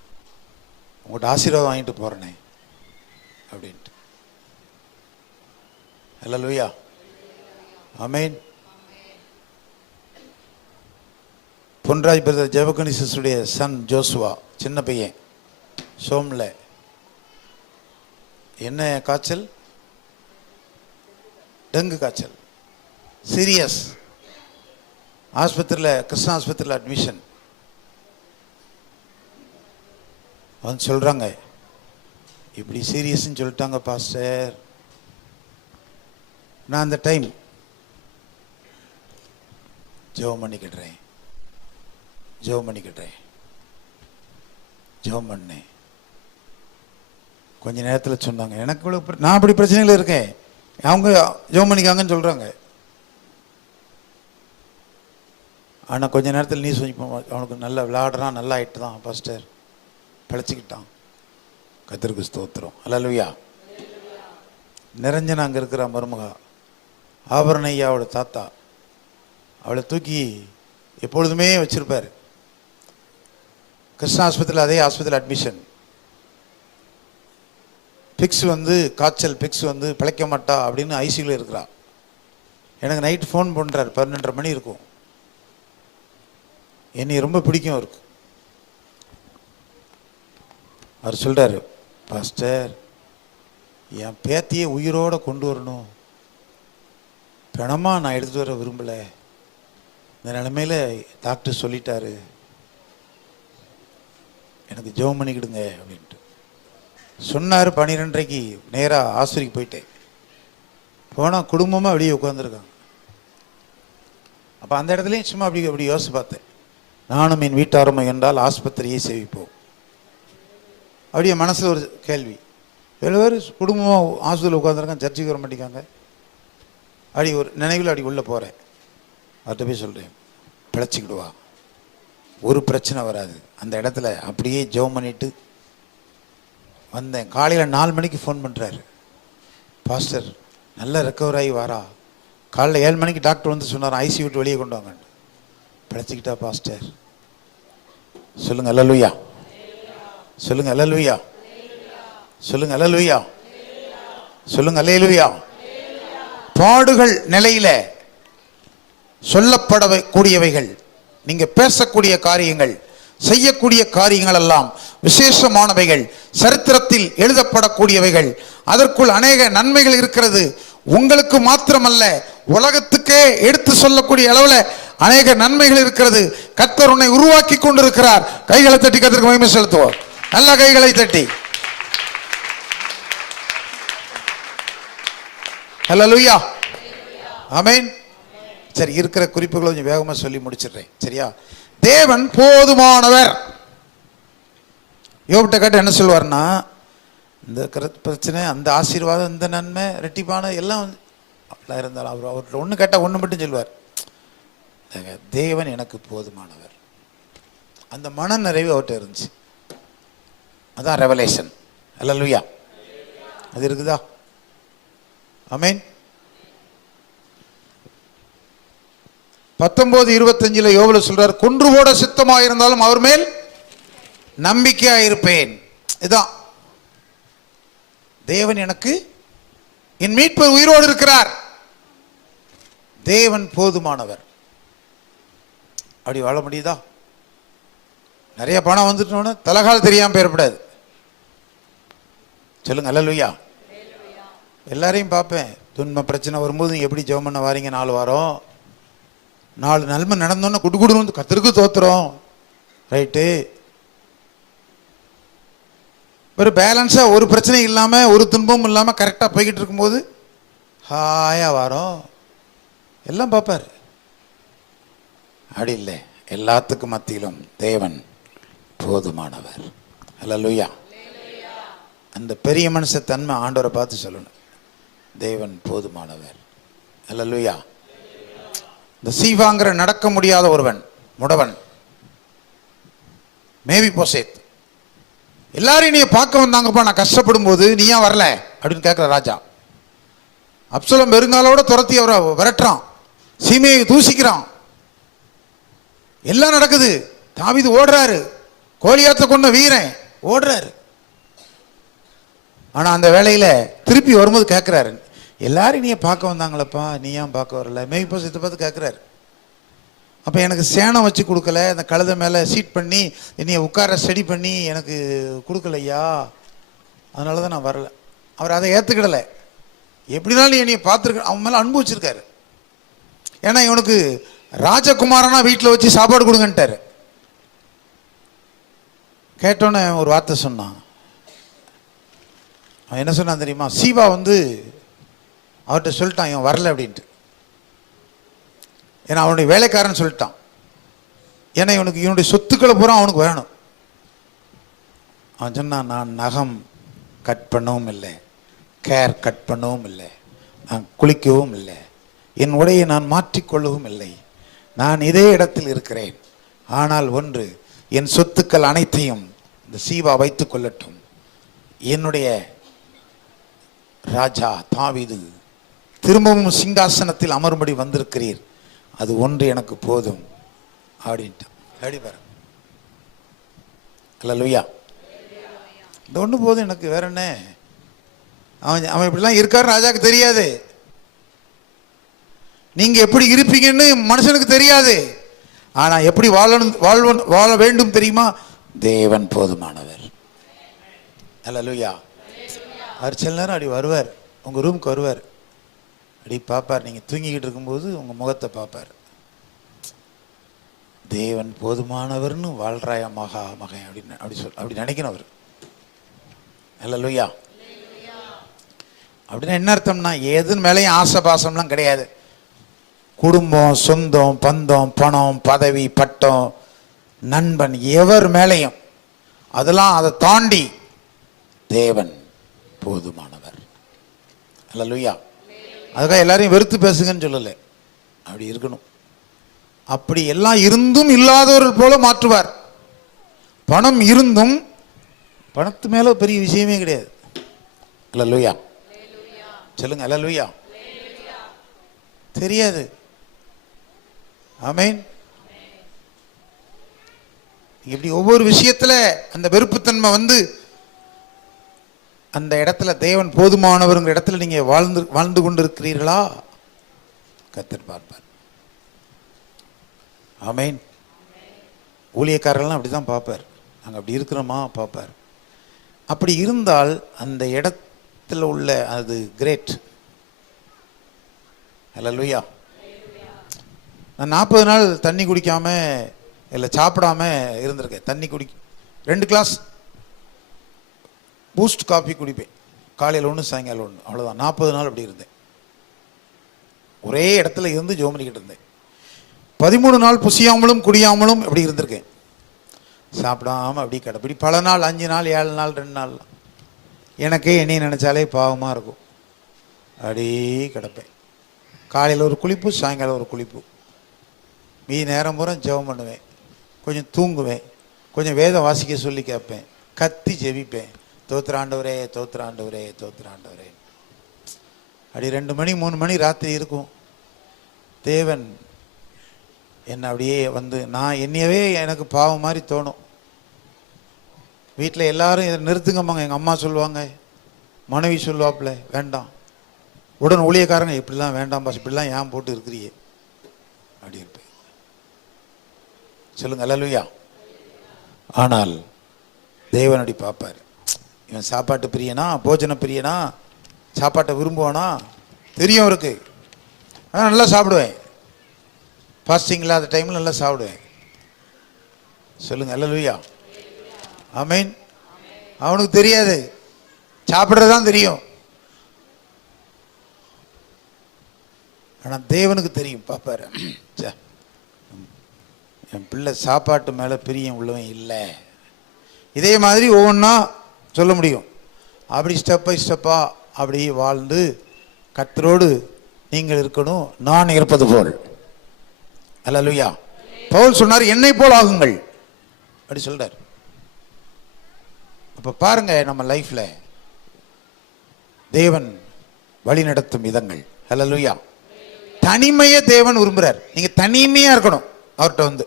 உங்கள்கிட்ட ஆசீர்வாதம் வாங்கிட்டு போகிறேனே அப்படின்ட்டு. அல்லேலூயா, ஆமென். பொன்ராஜ் பிரதர் ஜெபகனி சிஸ்டருடைய சன் ஜோசுவா, சின்ன பையன், சோமில் என்ன காய்ச்சல், டெங்கு காய்ச்சல், சீரியஸ். ஆஸ்பத்திரியில், கிருஷ்ணா ஆஸ்பத்திரியில் அட்மிஷன். வந்து சொல்கிறாங்க, இப்படி சீரியஸ்ன்னு சொல்லிட்டாங்க பாஸ்டர். நான் அந்த டைம் ஜெபம் பண்ணிக்கிடுறேன், ஜெபம் பண்ணிக்கிடுறேன், ஜெபம் பண்ணேன். கொஞ்ச நேரத்தில் சொன்னாங்க, எனக்கு இவ்வளோ நான் அப்படி பிரச்சனைகள் இருக்கேன், அவங்க ஜெபம் பண்ணிக்காங்கன்னு சொல்கிறாங்க. ஆனால் கொஞ்ச நேரத்தில் நீ சொல்லி, அவனுக்கு நல்லா விளையாடுறான், நல்லா ஆகிட்டு தான் பாஸ்டர், பிழைச்சிக்கிட்டான். கர்த்தருக்கு ஸ்தோத்திரம், அல்லேலூயா. நிரஞ்சன் அங்கே இருக்கிற மருமகா, ஆபரண ஐயாவோட தாத்தா, அவளை தூக்கி எப்பொழுதுமே வச்சிருப்பார். கிருஷ்ணா ஆஸ்பத்திரியில், அதே ஆஸ்பத்திரியில் அட்மிஷன். பிக்ஸ் வந்து காய்ச்சல், பிக்ஸ் வந்து பிழைக்க மாட்டா அப்படின்னு ஐசியூவில் இருக்கிறா. எனக்கு நைட்டு ஃபோன் பண்ணுறாரு, 12:30 மணி இருக்கும். என்னை ரொம்ப பிடிக்கும் அவருக்கு. அவர் சொல்கிறாரு, பாஸ்டர் என் பேத்தியை உயிரோடு கொண்டு வரணும், பிணமாக நான் எடுத்துகிட்டு வர விரும்பலை, இந்த நிலைமையில் டாக்டர் சொல்லிட்டாரு, எனக்கு ஜெபம் பண்ணிக்கிடுங்க அப்படின்ட்டு சொன்னார். 12:30க்கு நேராக ஆஸ்பத்திரிக்கு போயிட்டேன். போனால் குடும்பமாக வெளியே உட்காந்துருக்காங்க. அப்போ அந்த இடத்துலையும் சும்மா அப்படி யோசிச்சு பார்த்தேன், நானும் என் வீட்டாரும் என்றால் ஆஸ்பத்திரியை சேவிப்போம். அப்படியே மனசில் ஒரு கேள்வி, 7 பேர் குடும்பமாக ஆஸ்பத்திரியில் உட்காந்துருக்காங்க, சர்ச்சைக்கு வர மாட்டேங்காங்க. அப்படி ஒரு நினைவில் அப்படி உள்ளே போகிறேன். அவர்கிட்ட போய் சொல்கிறேன், பிழைச்சிக்கிடுவா, ஒரு பிரச்சனை வராது. அந்த இடத்துல அப்படியே ஜெபம் பண்ணிட்டு வந்தேன். காலையில் 4 மணிக்கு ஃபோன் பண்ணுறாரு, பாஸ்டர் நல்லா ரெக்கவர் ஆகி வாரா. காலையில் 7 மணிக்கு டாக்டர் வந்து சொன்னார், ஐசி விட்டு வெளியே கொண்டு வாங்க. பிழைச்சிக்கிட்டா பாஸ்டர். சொல்லுங்க அல்லேலூயா, சொல்லுங்க அல்லேலூயா, சொல்லுங்க அல்லேலூயா, சொல்லுங்க அல்லேலூயா. பாடுகள் நிலையில சொல்லப்படக்கூடியவைகள், நீங்க பேசக்கூடிய காரியங்கள், செய்யக்கூடிய காரியங்கள் எல்லாம் விசேஷமானவைகள், சரித்திரத்தில் எழுதப்படக்கூடியவைகள். அதற்குள் அநேக நன்மைகள் இருக்கிறது. உங்களுக்கு மாத்திரமல்ல, உலகத்துக்கே எடுத்து சொல்லக்கூடிய அளவில் அநேக நன்மைகள் இருக்கிறது. கர்த்தர் உன்னை உருவாக்கி கொண்டிருக்கிறார். கைகளை தட்டி கர்த்தருக்கு மகிமை செலுத்துவோம். நல்ல கைகளை தட்டி ஹல்லேலூயா, ஆமென். சரி, இருக்கிற குறிப்புகளை கொஞ்சம் வேகமாக சொல்லி முடிச்சிடுறேன், சரியா? தேவன் போதுமானவர். யோபிட்ட கேட்டு என்ன சொல்வார்னா, இந்த பிரச்சனை, அந்த ஆசீர்வாதம், இந்த நன்மை, ரெட்டிப்பான எல்லாம் இருந்தாலும் அவர்கிட்ட ஒன்று கேட்டால் ஒன்று மட்டும் சொல்வார், தேவன் எனக்கு போதுமானவர். அந்த மன நிறைவு அவர்கிட்ட இருந்துச்சு. அதான் ரெவலேஷன். அல்லேலூயா, அது இருக்குதா? ஆமென். 19:25 யோபுல சொல்றார், கொன்று போட சித்தமாக இருந்தாலும் அவர் மேல் நம்பிக்கையா இருப்பேன். இதான் தேவன் எனக்கு, என் மீட்பர் உயிரோடு இருக்கிறார், தேவன் போதுமானவர். அப்படி வாழ முடியுதா? நிறைய பணம் வந்துட்டோன்னு தலகால் தெரியாம போயிடக்கூடாது. சொல்லுங்க அல்லேலூயா. எல்லாரையும் பார்ப்பேன், துன்ப பிரச்சனை வரும்போது எப்படி ஜெபம் பண்ண வாரீங்க? 4 வாரம் 4 நன்மை நடந்தோன்னு குடுகுடு வந்து கர்த்தருக்கு தோத்துறோம், ரைட்டு. ஒரு பேலன்ஸாக, ஒரு பிரச்சனை இல்லாமல், ஒரு துன்பமும் இல்லாமல் கரெக்டாக போய்கிட்டு இருக்கும்போது ஹாயா வரோம், எல்லாம் பார்ப்பார். அப்படி இல்லை, எல்லாத்துக்கும் மத்தியிலும் தேவன் போதுமானவர். அல்லேலூயா. அந்த பெரிய மனுஷ தன்மை ஆண்டவரை பார்த்து சொல்லணும், தேவன் போதுமானவர். அல்லேலூயா. இந்த சீவாங்கிற நடக்க முடியாத ஒருவன், முடவன், மேவி போசேத், எல்லாரும் நீ பார்க்க வந்தாங்கப்பா, நான் கஷ்டப்படும் போது நீ ஏன் வரல அப்படின்னு கேட்குற ராஜா. அப்சலோம் பெருங்காலோட துரத்தி அவரை விரட்டுறான், சீமையை தூசிக்கிறான், எல்லாம் நடக்குது. தாவீது ஓடுறாரு, கோலியாத்தை கொண்ட வீரன் ஓடுறாரு. ஆனா அந்த வேளையில திருப்பி வரும்போது கேட்கிறாரு, எல்லாரும் நீ பார்க்க வந்தாங்களப்பா, நீ ஏன் பார்க்க வரல? மேவி போசேத்தை பார்த்து கேட்கிறாரு. அப்போ எனக்கு சேனம் வச்சு கொடுக்கல, அந்த கழுதை மேலே சீட் பண்ணி என்னைய உட்கார ஸ்டடி பண்ணி எனக்கு கொடுக்கலையா, அதனால தான் நான் வரல. அவர் அதை ஏற்றுக்கிடலை. எப்படினாலும் நீ என்னைய பார்த்துருக்க, அவன் மேலே அன்பு வச்சிருக்காரு. ஏன்னா இவனுக்கு ராஜகுமாரனா வீட்டில் வச்சு சாப்பாடு கொடுங்கன்ட்டாரு. கேட்டோன்னே ஒரு வார்த்தை சொன்னான். அவன் என்ன சொன்னான் தெரியுமா? சீவா அவர்கிட்ட சொல்லிட்டான் இவன் வரல அப்படின்ட்டு. ஏன்னா அவனுடைய வேலைக்காரன் சொல்லிட்டான். ஏன்னா இவனுடைய சொத்துக்களை பூரா அவனுக்கு வேணும். அவன் சொன்னான், நான் நகம் கட் பண்ணவும் இல்லை, கேர் கட் பண்ணவும் இல்லை, நான் குளிக்கவும் இல்லை, என் உடையை நான் மாற்றிக்கொள்ளவும் இல்லை, நான் இதே இடத்தில் இருக்கிறேன். ஆனால் ஒன்று, என் சொத்துக்கள் அனைத்தையும் இந்த சீவா வைத்துக் கொள்ளட்டும். என்னுடைய ராஜா தாவீது திரும்பவும் சிங்காசனத்தில் அமரும்படி வந்திருக்கிறீர், அது ஒன்று எனக்கு போதும் அப்படின்ட்டான். அப்படி பாரு, அல்லேலூயா. இந்த ஒன்று போதும் எனக்கு, வேற என்ன? அவன் இப்படிலாம் இருக்காரு ராஜாக்கு தெரியாது. நீங்க எப்படி இருப்பீங்கன்னு மனுஷனுக்கு தெரியாது. ஆனா எப்படி வாழ வேண்டும் தெரியுமா? தேவன் போதுமானவர். அல்லேலூயா. அவர் சில நேரம் அப்படி வருவார், உங்க ரூமுக்கு வருவார், அப்படி பார்ப்பார். நீங்கள் தூங்கிக்கிட்டு இருக்கும்போது உங்கள் முகத்தை பார்ப்பார். தேவன் போதுமானவர்னு வாழ்றாயா மகன் அப்படின்னு அப்படி நினைக்கணும் அவர். அல்லேலூயா. அப்படின்னா என்ன அர்த்தம்னா, எதுன்னு மேலேயும் ஆசை பாசம்லாம் கிடையாது. குடும்பம், சொந்தம், பந்தம், பணம், பதவி, பட்டம், நண்பன், எவர் மேலேயும் அதெல்லாம் அதை தாண்டி தேவன் போதுமானவர். அல்லேலூயா. அதுக்காக எல்லாரையும் வெறுத்து பேசுங்கன்னு சொல்லலை, அப்படி இருக்கணும். அப்படி எல்லாம் இருந்தும் இல்லாதவர்கள் போல மாற்றுவார். பணம் இருந்தும் பணத்து மேல பெரிய விஷயமே கிடையாது. அல்லேலூயா சொல்லுங்க. அல்லேலூயா. தெரியாது. ஆமென். இப்படி ஒவ்வொரு விஷயத்துல அந்த வெறுப்புத்தன்மை அந்த இடத்துல தேவன் போதுமானவருங்கிற இடத்துல நீங்க வாழ்ந்து கொண்டு இருக்கிறீர்களா? கர்த்தர் பார்ப்பார். ஆமென். ஊழியக்காரர்கள்லாம் அப்படிதான் பார்ப்பார். நாங்கள் அப்படி இருக்கிறோமா பார்ப்பார். அப்படி இருந்தால் அந்த இடத்துல உள்ள அது கிரேட். அல்லேலூயா. நான் 40 நாள் தண்ணி குடிக்காம இல்லை சாப்பிடாம இருந்திருக்கேன். தண்ணி 2 கிளாஸ் பூஸ்ட் காஃபி குடிப்பேன், காலையில் 1 சாயங்காலம் 1, அவ்வளோதான். 40 நாள் அப்படி இருந்தேன். ஒரே இடத்துல இருந்து ஜெபம் பண்ணிக்கிட்டு இருந்தேன். 13 நாள் புசியாமலும் குடியாமலும் அப்படி இருந்திருக்கேன். சாப்பிடாம அப்படி இப்படி பல நாள், 5 நாள் 7 நாள் 2 நாள். எனக்கே என்னை நினச்சாலே பாவமாக இருக்கும். அப்படி கிடப்பேன். காலையில் ஒரு குளிப்பு, சாயங்காலம் ஒரு குளிப்பு. மீதி நேரம் பூரா ஜெபம் பண்ணுவேன், கொஞ்சம் தூங்குவேன், கொஞ்சம் வேதம் வாசிக்க சொல்லி கேட்பேன், கத்தி ஜெபிப்பேன். தோத்திராண்டவரே தோத்திராண்டவரே தோத்திராண்டவரே. அப்படி 2 மணி 3 மணி ராத்திரி இருக்கும். தேவன் என்ன அப்படியே நான் என்னையவே எனக்கு பாவம் மாதிரி தோணும். வீட்டில் எல்லாரும் இதை நிறுத்துங்கம்மாங்க. எங்கள் அம்மா சொல்லுவாங்க, மனைவி சொல்லுவாப்புல வேண்டாம். உடன் ஊழியக்காரங்க இப்படிலாம் வேண்டாம் பாஸ், இப்படிலாம் ஏன் போட்டு இருக்கிறியே அப்படி இருப்பேன். சொல்லுங்க அல்லேலூயா. ஆனால் தேவன் அப்படி பார்ப்பார். இவன் சாப்பாட்டு பிரியனா, போஜன பிரியனா, சாப்பாட்டை விரும்புவானா தெரியும் அவருக்கு. ஆனால் நல்லா சாப்பிடுவேன். ஃபாஸ்டிங் இல்லாத டைமில் நல்லா சாப்பிடுவேன். சொல்லுங்க அல்லேலூயா. ஆமென். அவனுக்கு தெரியாது, சாப்பிட்றதான் தெரியும். ஆனால் தேவனுக்கு தெரியும், பார்ப்பாரு. என் பிள்ளை சாப்பாட்டு மேலே பிரியம் உள்ளவன் இல்லை. இதே மாதிரி ஒவ்வொன்றா சொல்ல முடியும். அப்படி ஸ்டெப் பை ஸ்டெப்பாக அப்படி வாழ்ந்து கர்த்தரோடு நீங்கள் இருக்கணும், நான் இருப்பது போல். அல்லேலூயா. பவுல் சொன்னார், என்னை போல் ஆகுங்கள் அப்படி சொல்றார். அப்போ பாருங்க, நம்ம லைஃப்ல தேவன் வழி நடத்தும் விதங்கள். ஹல்லேலூயா. தனிமையை தேவன் விரும்புகிறார். நீங்க தனிமையா இருக்கணும் அவர்கிட்ட வந்து.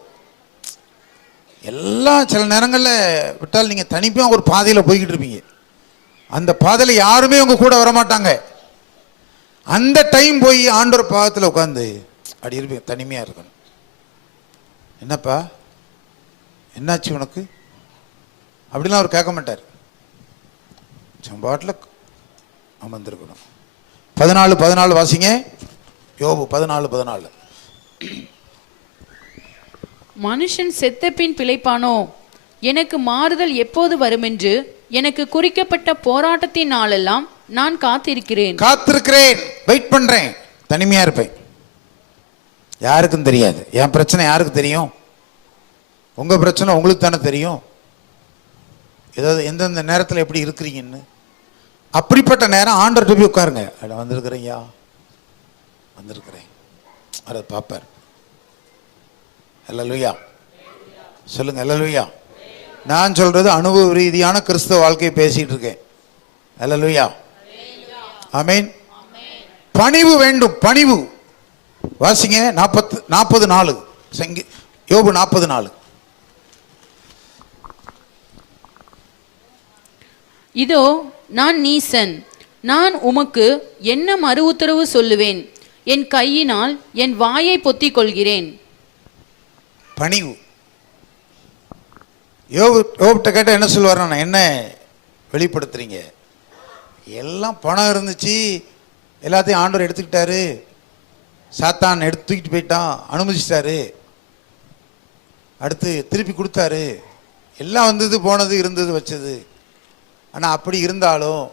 எல்லாம் சில நேரங்களில் விட்டால் நீங்க தனிமையா ஒரு பாதையில் போய்கிட்டு இருப்பீங்க. அந்த பாதையில் யாருமே உங்க கூட வரமாட்டாங்க. அந்த டைம் போய் ஆண்டவர் பாதத்தில் உட்காந்து அப்படி இருப்பீங்க, தனிமையா இருக்கணும். என்னப்பா என்னாச்சு உனக்கு அப்படிலாம் அவர் கேட்க மாட்டார். பாட்டில் அமர்ந்திருக்கணும். 14:14 வாசிங்க. யோபு 14:14. மனுஷன் செத்த பின் பிழைப்பானோ? எனக்கு மாறுதல் எப்போது வருமென்று எனக்கு குறிக்கப்பட்ட போராட்டத்தின் நாளெல்லாம் நான் காத்திருக்கிறேன். வெயிட் பண்றேன். தனிமையா இருப்பேன். யாருக்கும் தெரியாது. என் பிரச்சனை யாருக்கு தெரியும்? உங்க பிரச்சனை உங்களுக்கு தானே தெரியும். ஏதாவது எந்தெந்த நேரத்தில் எப்படி இருக்கிறீங்கன்னு. அப்படிப்பட்ட நேரம் ஆண்டவர்கிட்ட போய் உட்காருங்க. வந்திருக்கிறேன்யா, வந்திருக்கிறேன், அதை பார்ப்பார். அல்லேலூயா சொல்லுங்க. அல்லேலூயா. நான் சொல்றது அனுபவ ரீதியான கிறிஸ்தவ வாழ்க்கையை பேசிட்டு இருக்கேன். அல்லேலூயா. ஆமென். பணிவு வேண்டும். பணிவு வாசிங்க. 40:4 யோபு 40:4. இதோ நான் நீசன், நான் உமக்கு என்ன மறு உத்தரவு சொல்லுவேன்? என் கையினால் என் வாயை பொத்திக் கொள்கிறேன். பணிவு. யோபுட்ட கேட்ட என்ன சொல்லுவார்? என்ன வெளிப்படுத்துறீங்க? எல்லாம் பணம் இருந்துச்சு, எல்லாத்தையும் ஆண்டவர் எடுத்துக்கிட்டாரு, சாத்தான் தூக்கிட்டு போயிட்டான், அனுமதிச்சிட்டாரு, அடுத்து திருப்பி கொடுத்தாரு, எல்லாம் வந்தது போனது இருந்தது வச்சது. ஆனால் அப்படி இருந்தாலும்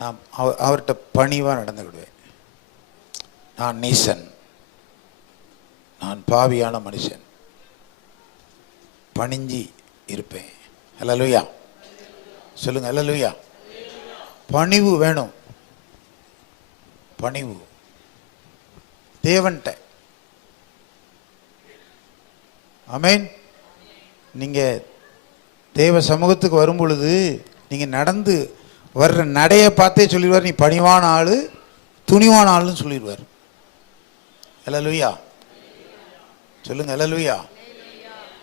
நான் அவர்கிட்ட பணிவாக நடந்துக்கிடுவேன். நான் நீசன், நான் பாவியான மனுஷன், பணிஞ்சி இருப்பேன். அல்லேலூயா சொல்லுங்க. அல்லேலூயா. பணிவு வேணும். பணிவு தேவன்ட்ட. ஆமென். நீங்க தேவ சமூகத்துக்கு வரும் பொழுது நீங்க நடந்து வர்ற நடைய பார்த்தே சொல்லிடுவார், நீ பணிவான ஆளு, துணிவான ஆளுன்னு சொல்லிடுவார். அல்லேலூயா சொல்லுங்க. அல்லேலூயா.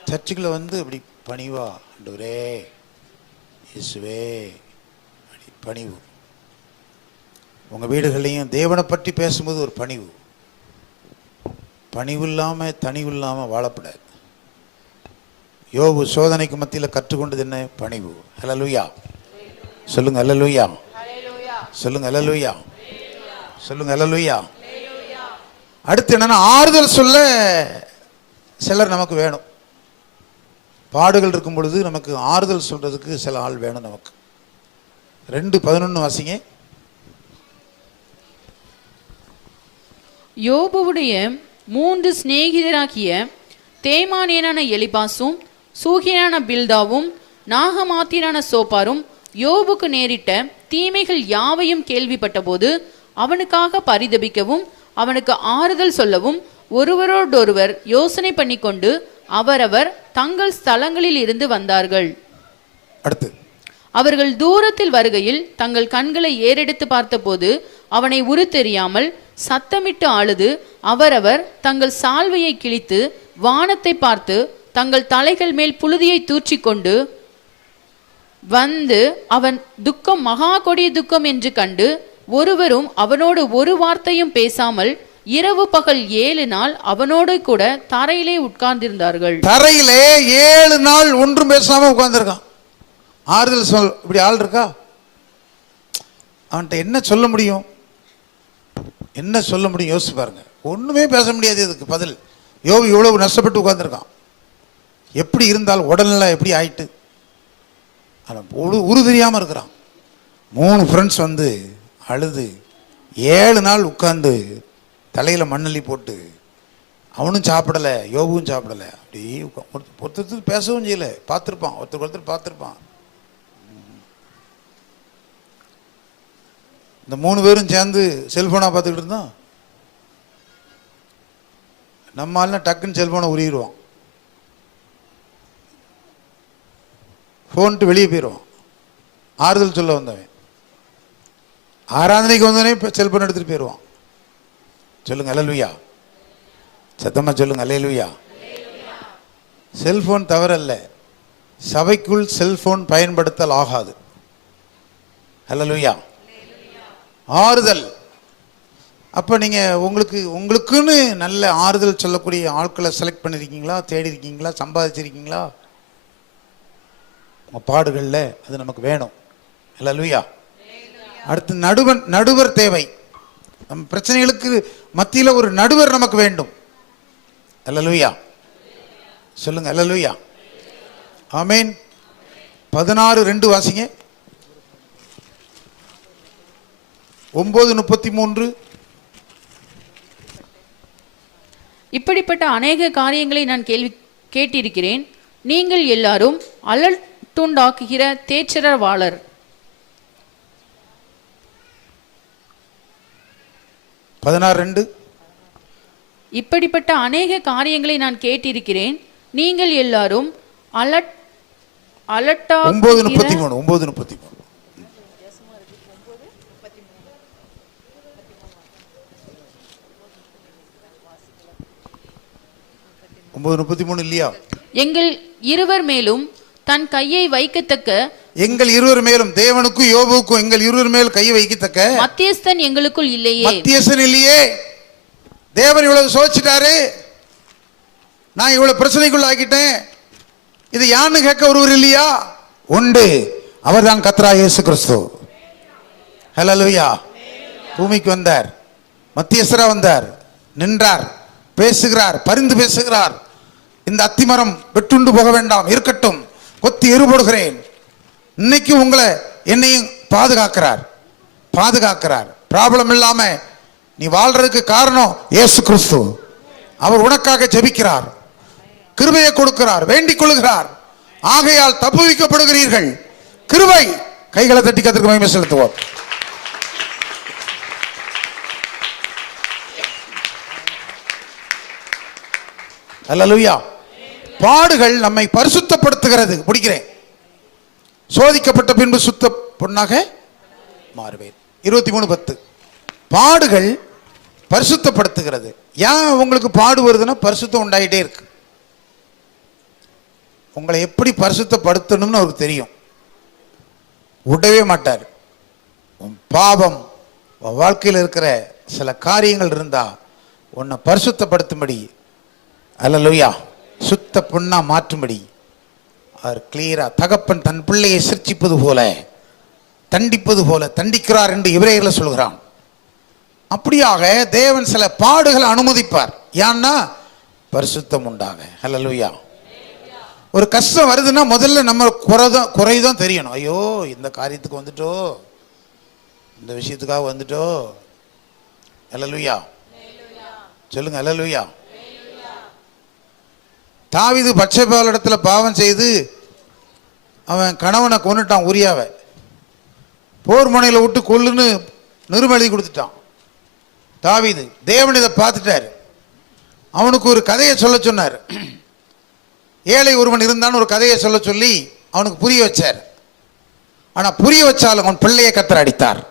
சர்ச்சுக்குள்ள வந்து அப்படி பணிவா, ஆண்டவரே இயேசுவே, பணிவு. உங்க வீடுகளையும் தேவனை பற்றி பேசும்போது ஒரு பணிவு. பணிவு இல்லாம தனிவு இல்லாம வாழப்படாது. யோபு சோதனைக்கு மத்தியில் கற்றுக்கொண்டது என்ன? பணிவு. அல்லேலூயா சொல்லுங்க. அல்லேலூயா சொல்லுங்க. அல்லேலூயா சொல்லுங்க. அல்லேலூயா. அடுத்து என்னன்னா, ஆறுதல் சொல்ல சிலர் நமக்கு வேணும். பாடுகள் இருக்கும் பொழுது நமக்கு ஆறுதல் சொல்றதுக்கு சில ஆள் வேணும் நமக்கு. 2:11 வாசிங்க. யோபுவுடைய 3 சிநேகிதராகிய தேமானியனான எலிபாசும் சூகியனான பில்தாவும் நாகமாத்தியனான சோப்பாரும் யோபுக்கு நேரிட்ட தீமைகள் யாவையும் கேள்விப்பட்டபோது அவனுக்காக பரிதபிக்கவும் அவனுக்கு ஆறுதல் சொல்லவும் ஒருவரோடொருவர் யோசனை பண்ணிக்கொண்டு அவரவர் தங்கள் ஸ்தலங்களில் இருந்து வந்தார்கள். அடுத்து அவர்கள் தூரத்தில் வருகையில் தங்கள் கண்களை ஏறெடுத்து பார்த்தபோது அவனை உருத்தெரியாமல் சத்தமிட்டு அழுது அவரவர் தங்கள் சால்வையை கிழித்து வானத்தை பார்த்து தங்கள் தலைகள் மேல் புழுதியை தூற்றிக்கொண்டு வந்து அவன் துக்கம் மகா கொடிய துக்கம் என்று கண்டு ஒருவரும் அவனோடு ஒரு வார்த்தையும் பேசாமல் இரவு பகல் 7 நாள் அவனோடு கூட தரையிலே உட்கார்ந்திருந்தார்கள். தரையிலே 7 நாள் ஒன்றும் பேசாம உட்கார்ந்திருக்கான். ஆறுதல் சொல். இப்படி ஆள் இருக்கா? அவன்கிட்ட என்ன சொல்ல முடியும்? என்ன சொல்ல முடியும்? யோசிச்சு பாருங்க. ஒண்ணுமே பேச முடியாது. இதுக்கு பதில் யோபு இவ்வளவு நஷ்டப்பட்டு உட்கார்ந்துருக்கான். எப்படி இருந்தால் உடல்நிலை எப்படி ஆயிட்டு உரு தெரியாம இருக்கிறான். 3 ஃப்ரெண்ட்ஸ் வந்து அழுது 7 நாள் உட்கார்ந்து தலையில மண்ணள்ளி போட்டு அவனும் சாப்பிடல, யோபுவும் சாப்பிடல. அப்படி ஒருத்தருக்கு பேசவும் செய்யல. பார்த்துருப்பான், ஒருத்தர் பார்த்துருப்பான். இந்த 3 பேரும் சேர்ந்து செல்போனா பார்த்துக்கிட்டு இருந்தோம். நம்மால டக்குன்னு செல்போனை உருகிடுவான், ஃபோன்ட்டு வெளியே போயிடுவான். ஆறுதல் சொல்ல வந்தவன். ஆராதனைக்கு வந்தவனே செல்போன் எடுத்துட்டு போயிடுவான். சொல்லுங்க அல்லேலூயா. சத்தமா சொல்லுங்க அல்லேலூயா. செல்போன் தவறல்ல, சபைக்குள் செல்போன் பயன்படுத்தல் ஆகாது. அல்லேலூயா. ஆறுதல். அப்போ நீங்கள் உங்களுக்குன்னு நல்ல ஆறுதல் சொல்லக்கூடிய ஆட்களை செலக்ட் பண்ணியிருக்கீங்களா, தேடி இருக்கீங்களா, சம்பாதிச்சிருக்கீங்களா? உங்கள் பாடுகளில் அது நமக்கு வேணும். அல்லேலூயா. அடுத்து நடுவர் தேவை. நம்ம பிரச்சனைகளுக்கு மத்தியில் ஒரு நடுவர் நமக்கு வேண்டும். அல்லேலூயா. சொல்லுங்க அல்லேலூயா. ஆமேன். 16:2 வாசிங்க. 9:33. இப்படிப்பட்ட அநேக காரியங்களை நான் கேட்டிருக்கிறேன். நீங்கள் எல்லாரும் அலட்டுண்டாக்குகிற தேற்றரவாளர். 16:2. இப்படிப்பட்ட அநேக காரியங்களை நான் கேட்டிருக்கிறேன். நீங்கள் எல்லாரும் அலட்டா 9:33. 9:33 இல்லையா? எங்கள் இருவர் மேலும் தன் கையை வைக்கத்தக்க, எங்கள் இருவர் மேலும், தேவனுக்கும் யோபுவுக்கும் எங்கள் இருவர் மேல் கையை வைக்கத்தக்க மத்தியஸ்தன் எங்களுக்குள் இல்லையே. மத்தியஸ்தன் இல்லையே. தேவன் இவ்வளவு சோதிச்சிட்டாரு, நான் இவ்வளவு பிரச்சனைக்குள்ள ஆக்கிட்டேன், இது யான்னு கேட்க ஒருவர் இல்லையா? உண்டு. அவர் தான் கர்த்தராகிய இயேசு கிறிஸ்து. ஹல்லேலூயா. பூமிக்கு வந்தார், மத்தியஸ்தரா வந்தார், நின்றார், பேசுகிறார், பரிந்து பேசுகிறார். இந்த அத்திமரம் வெட்டுண்டு போக வேண்டாம், இருக்கட்டும், கொத்தி எருபடுகிறேன். இன்னைக்கு உங்களை என்னையும் பாதுகாக்கிறார். ப்ராப்ளம் இல்லாம நீ வாழ்றதுக்கு காரணம் இயேசு கிறிஸ்து. அவர் உனக்காக ஜெபிக்கிறார், கிருபையை கொடுக்கிறார், வேண்டிக் கொள்கிறார். ஆகையால் தப்புவிக்கப்படுகிறீர்கள். கிருபை. கைகளை தட்டி கர்த்தருக்கு மகிமை செலுத்துவோம். அல்லேலூயா. பாடுகள் நம்மை பரிசுத்தப்படுத்துகிறது. பிடிக்கிறேன். சோதிக்கப்பட்ட பின்பு சுத்த பொன்னாக மாறுவேன். 23:10. பாடுகள் பரிசுத்தப்படுத்துகிறது. ஏன் உங்களுக்கு பாடு வருதுன்னா பரிசுத்தம் உண்டாயிட்டே இருக்கு. உங்களை எப்படி பரிசுத்தப்படுத்தணும்னு அவருக்கு தெரியும். விடவே மாட்டார். உன் பாவம், உன் வாழ்க்கையில் இருக்கிற சில காரியங்கள் இருந்தா உன்னை பரிசுத்தப்படுத்தும்படி, அல்லேலூயா, சுத்த பொண்ணா மாற்றும்படி அவர் கிளியரா, தகப்பன் தன் பிள்ளையை சிர்ச்சிப்பது போல தண்டிப்பது போல தண்டிக்கிறார் என்று எபிரேயர்ல சொல்கிறான். அப்படியாக தேவன் சில பாடுகளை அனுமதிப்பார். ஏன்னா பரிசுத்தம் உண்டாக. அல்லேலூயா. ஒரு கஷ்டம் வருதுன்னா முதல்ல நம்ம குறைதான் தெரியணும். ஐயோ, இந்த காரியத்துக்கு வந்துட்டோ, இந்த விஷயத்துக்காக வந்துட்டோ. அல்லேலூயா. சொல்லுங்க அல்லேலூயா. தாவீது பத்சேபாள் இடத்துல பாவம் செய்து அவன் கணவனை கொன்னுட்டான், உரியாவை. போர் முனையில் விட்டு கொல்லுன்னு நிருபம் எழுதி கொடுத்துட்டான். தாவீது தேவன் இதை பார்த்துட்டார். அவனுக்கு ஒரு கதையை சொல்ல சொன்னார். ஏழை ஒருவன் இருந்தான்னு ஒரு கதையை சொல்ல சொல்லி அவனுக்கு புரிய வச்சார். ஆனால் புரிய வச்சாலும் அவன் பிள்ளையை கர்த்தர் அடித்தார்.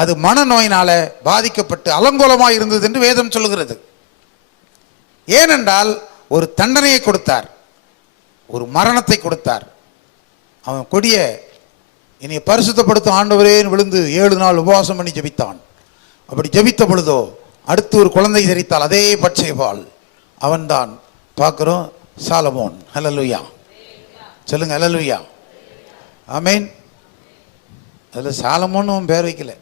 அது மனநோயினால பாதிக்கப்பட்டு அலங்கோலமாக இருந்தது என்று வேதம் சொல்லுகிறது. ஏனென்றால் ஒரு தண்டனையை கொடுத்தார், ஒரு மரணத்தை கொடுத்தார். அவன் கொடிய இனி பரிசுத்தப்படுத்தும் ஆண்டவரேன்னு விழுந்து 7 நாள் உபவாசம் பண்ணி ஜெபித்தான். அப்படி ஜெபித்த பொழுதோ அடுத்து ஒரு குழந்தை ஜெரித்தால், அதே பத்சேபாள். அவன்தான் பார்க்கிறோம் சாலமோன். அல்லேலூயா. சொல்லுங்க அல்லேலூயா. ஆமேன். அதில் சாலமோன்னு அவன் பேர் வைக்கல.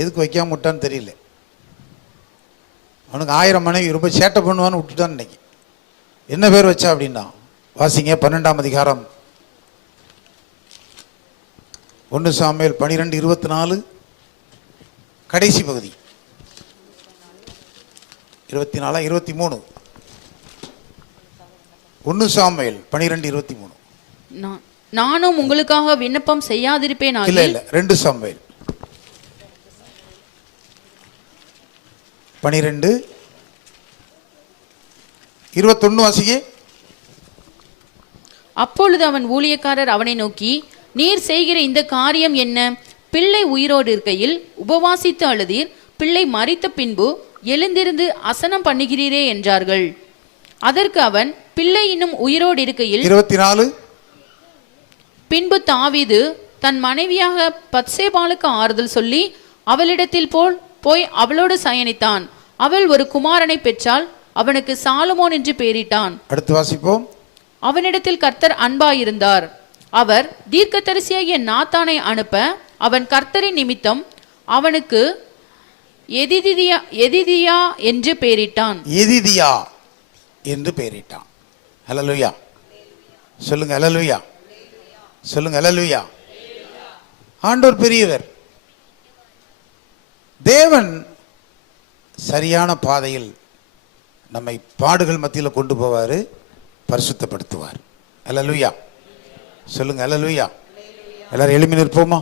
எதுக்கு வைக்காம விட்டான்னு தெரியல. அவனுக்கு 1000 மனைவி, ரொம்ப சேட்டை பண்ணுவான்னு விட்டுட்டான். இன்னைக்கு என்ன பேர் வச்சா அப்படின்னா, வாசிங்க 12ஆம் அதிகாரம் 1 சாமுவேல் 12:24 கடைசி பகுதி. 24 23. 1 சாமுவேல் 12:23. நானும் உங்களுக்காக விண்ணப்பம் செய்யாதிருப்பேன். இல்ல 2 சாமுவேல் 12:21 வாசிங்க. அப்பொழுது அவன் ஊழியக்காரர் அவனை நோக்கி, நீர் செய்கிற இந்த காரியம் என்ன? பிள்ளை உயிரோடு இருக்கையில் உபவாசித்து அழுதீர், பிள்ளை மரித்த பின்பு எழுந்திருந்து அசனம் பண்ணுகிறீரே என்றார்கள். அதற்கு அவன், பிள்ளை இன்னும் உயிரோடு இருக்கையில் 24. பின்பு தாவீது தன் மனைவியாக பத்சேபாளுக்கு ஆறுதல் சொல்லி அவளிடத்தில் போய் அவளோடு சயனித்தான். அவள் ஒரு குமாரனை பெற்றாள், அவனுக்கு சாலமோன் என்று பெயரிட்டான். அடுத்து வாசிப்போம். அவனிடத்தில் கர்த்தர் அன்பாயிருந்தார். அவர் தீர்க்கதரிசியாகிய நாத்தானை அனுப்ப அவன் கர்த்தரின் நிமித்தம் அவனுக்கு எதிதியா என்று பெயரிட்டான். எதிதியா என்று பெயரிட்டான். ஹல்லேலூயா சொல்லுங்க, ஹல்லேலூயா சொல்லுங்க, ஹல்லேலூயா. ஆண்டவர் பெரியவர். தேவன் சரியான பாதையில் நம்மை பாடுகள் மத்தியில் கொண்டு போவார், பரிசுத்தப்படுத்துவார். ஹல்லேலூயா சொல்லுங்க, ஹல்லேலூயா. எல்லாரும் எழுப்பி நிற்போமா?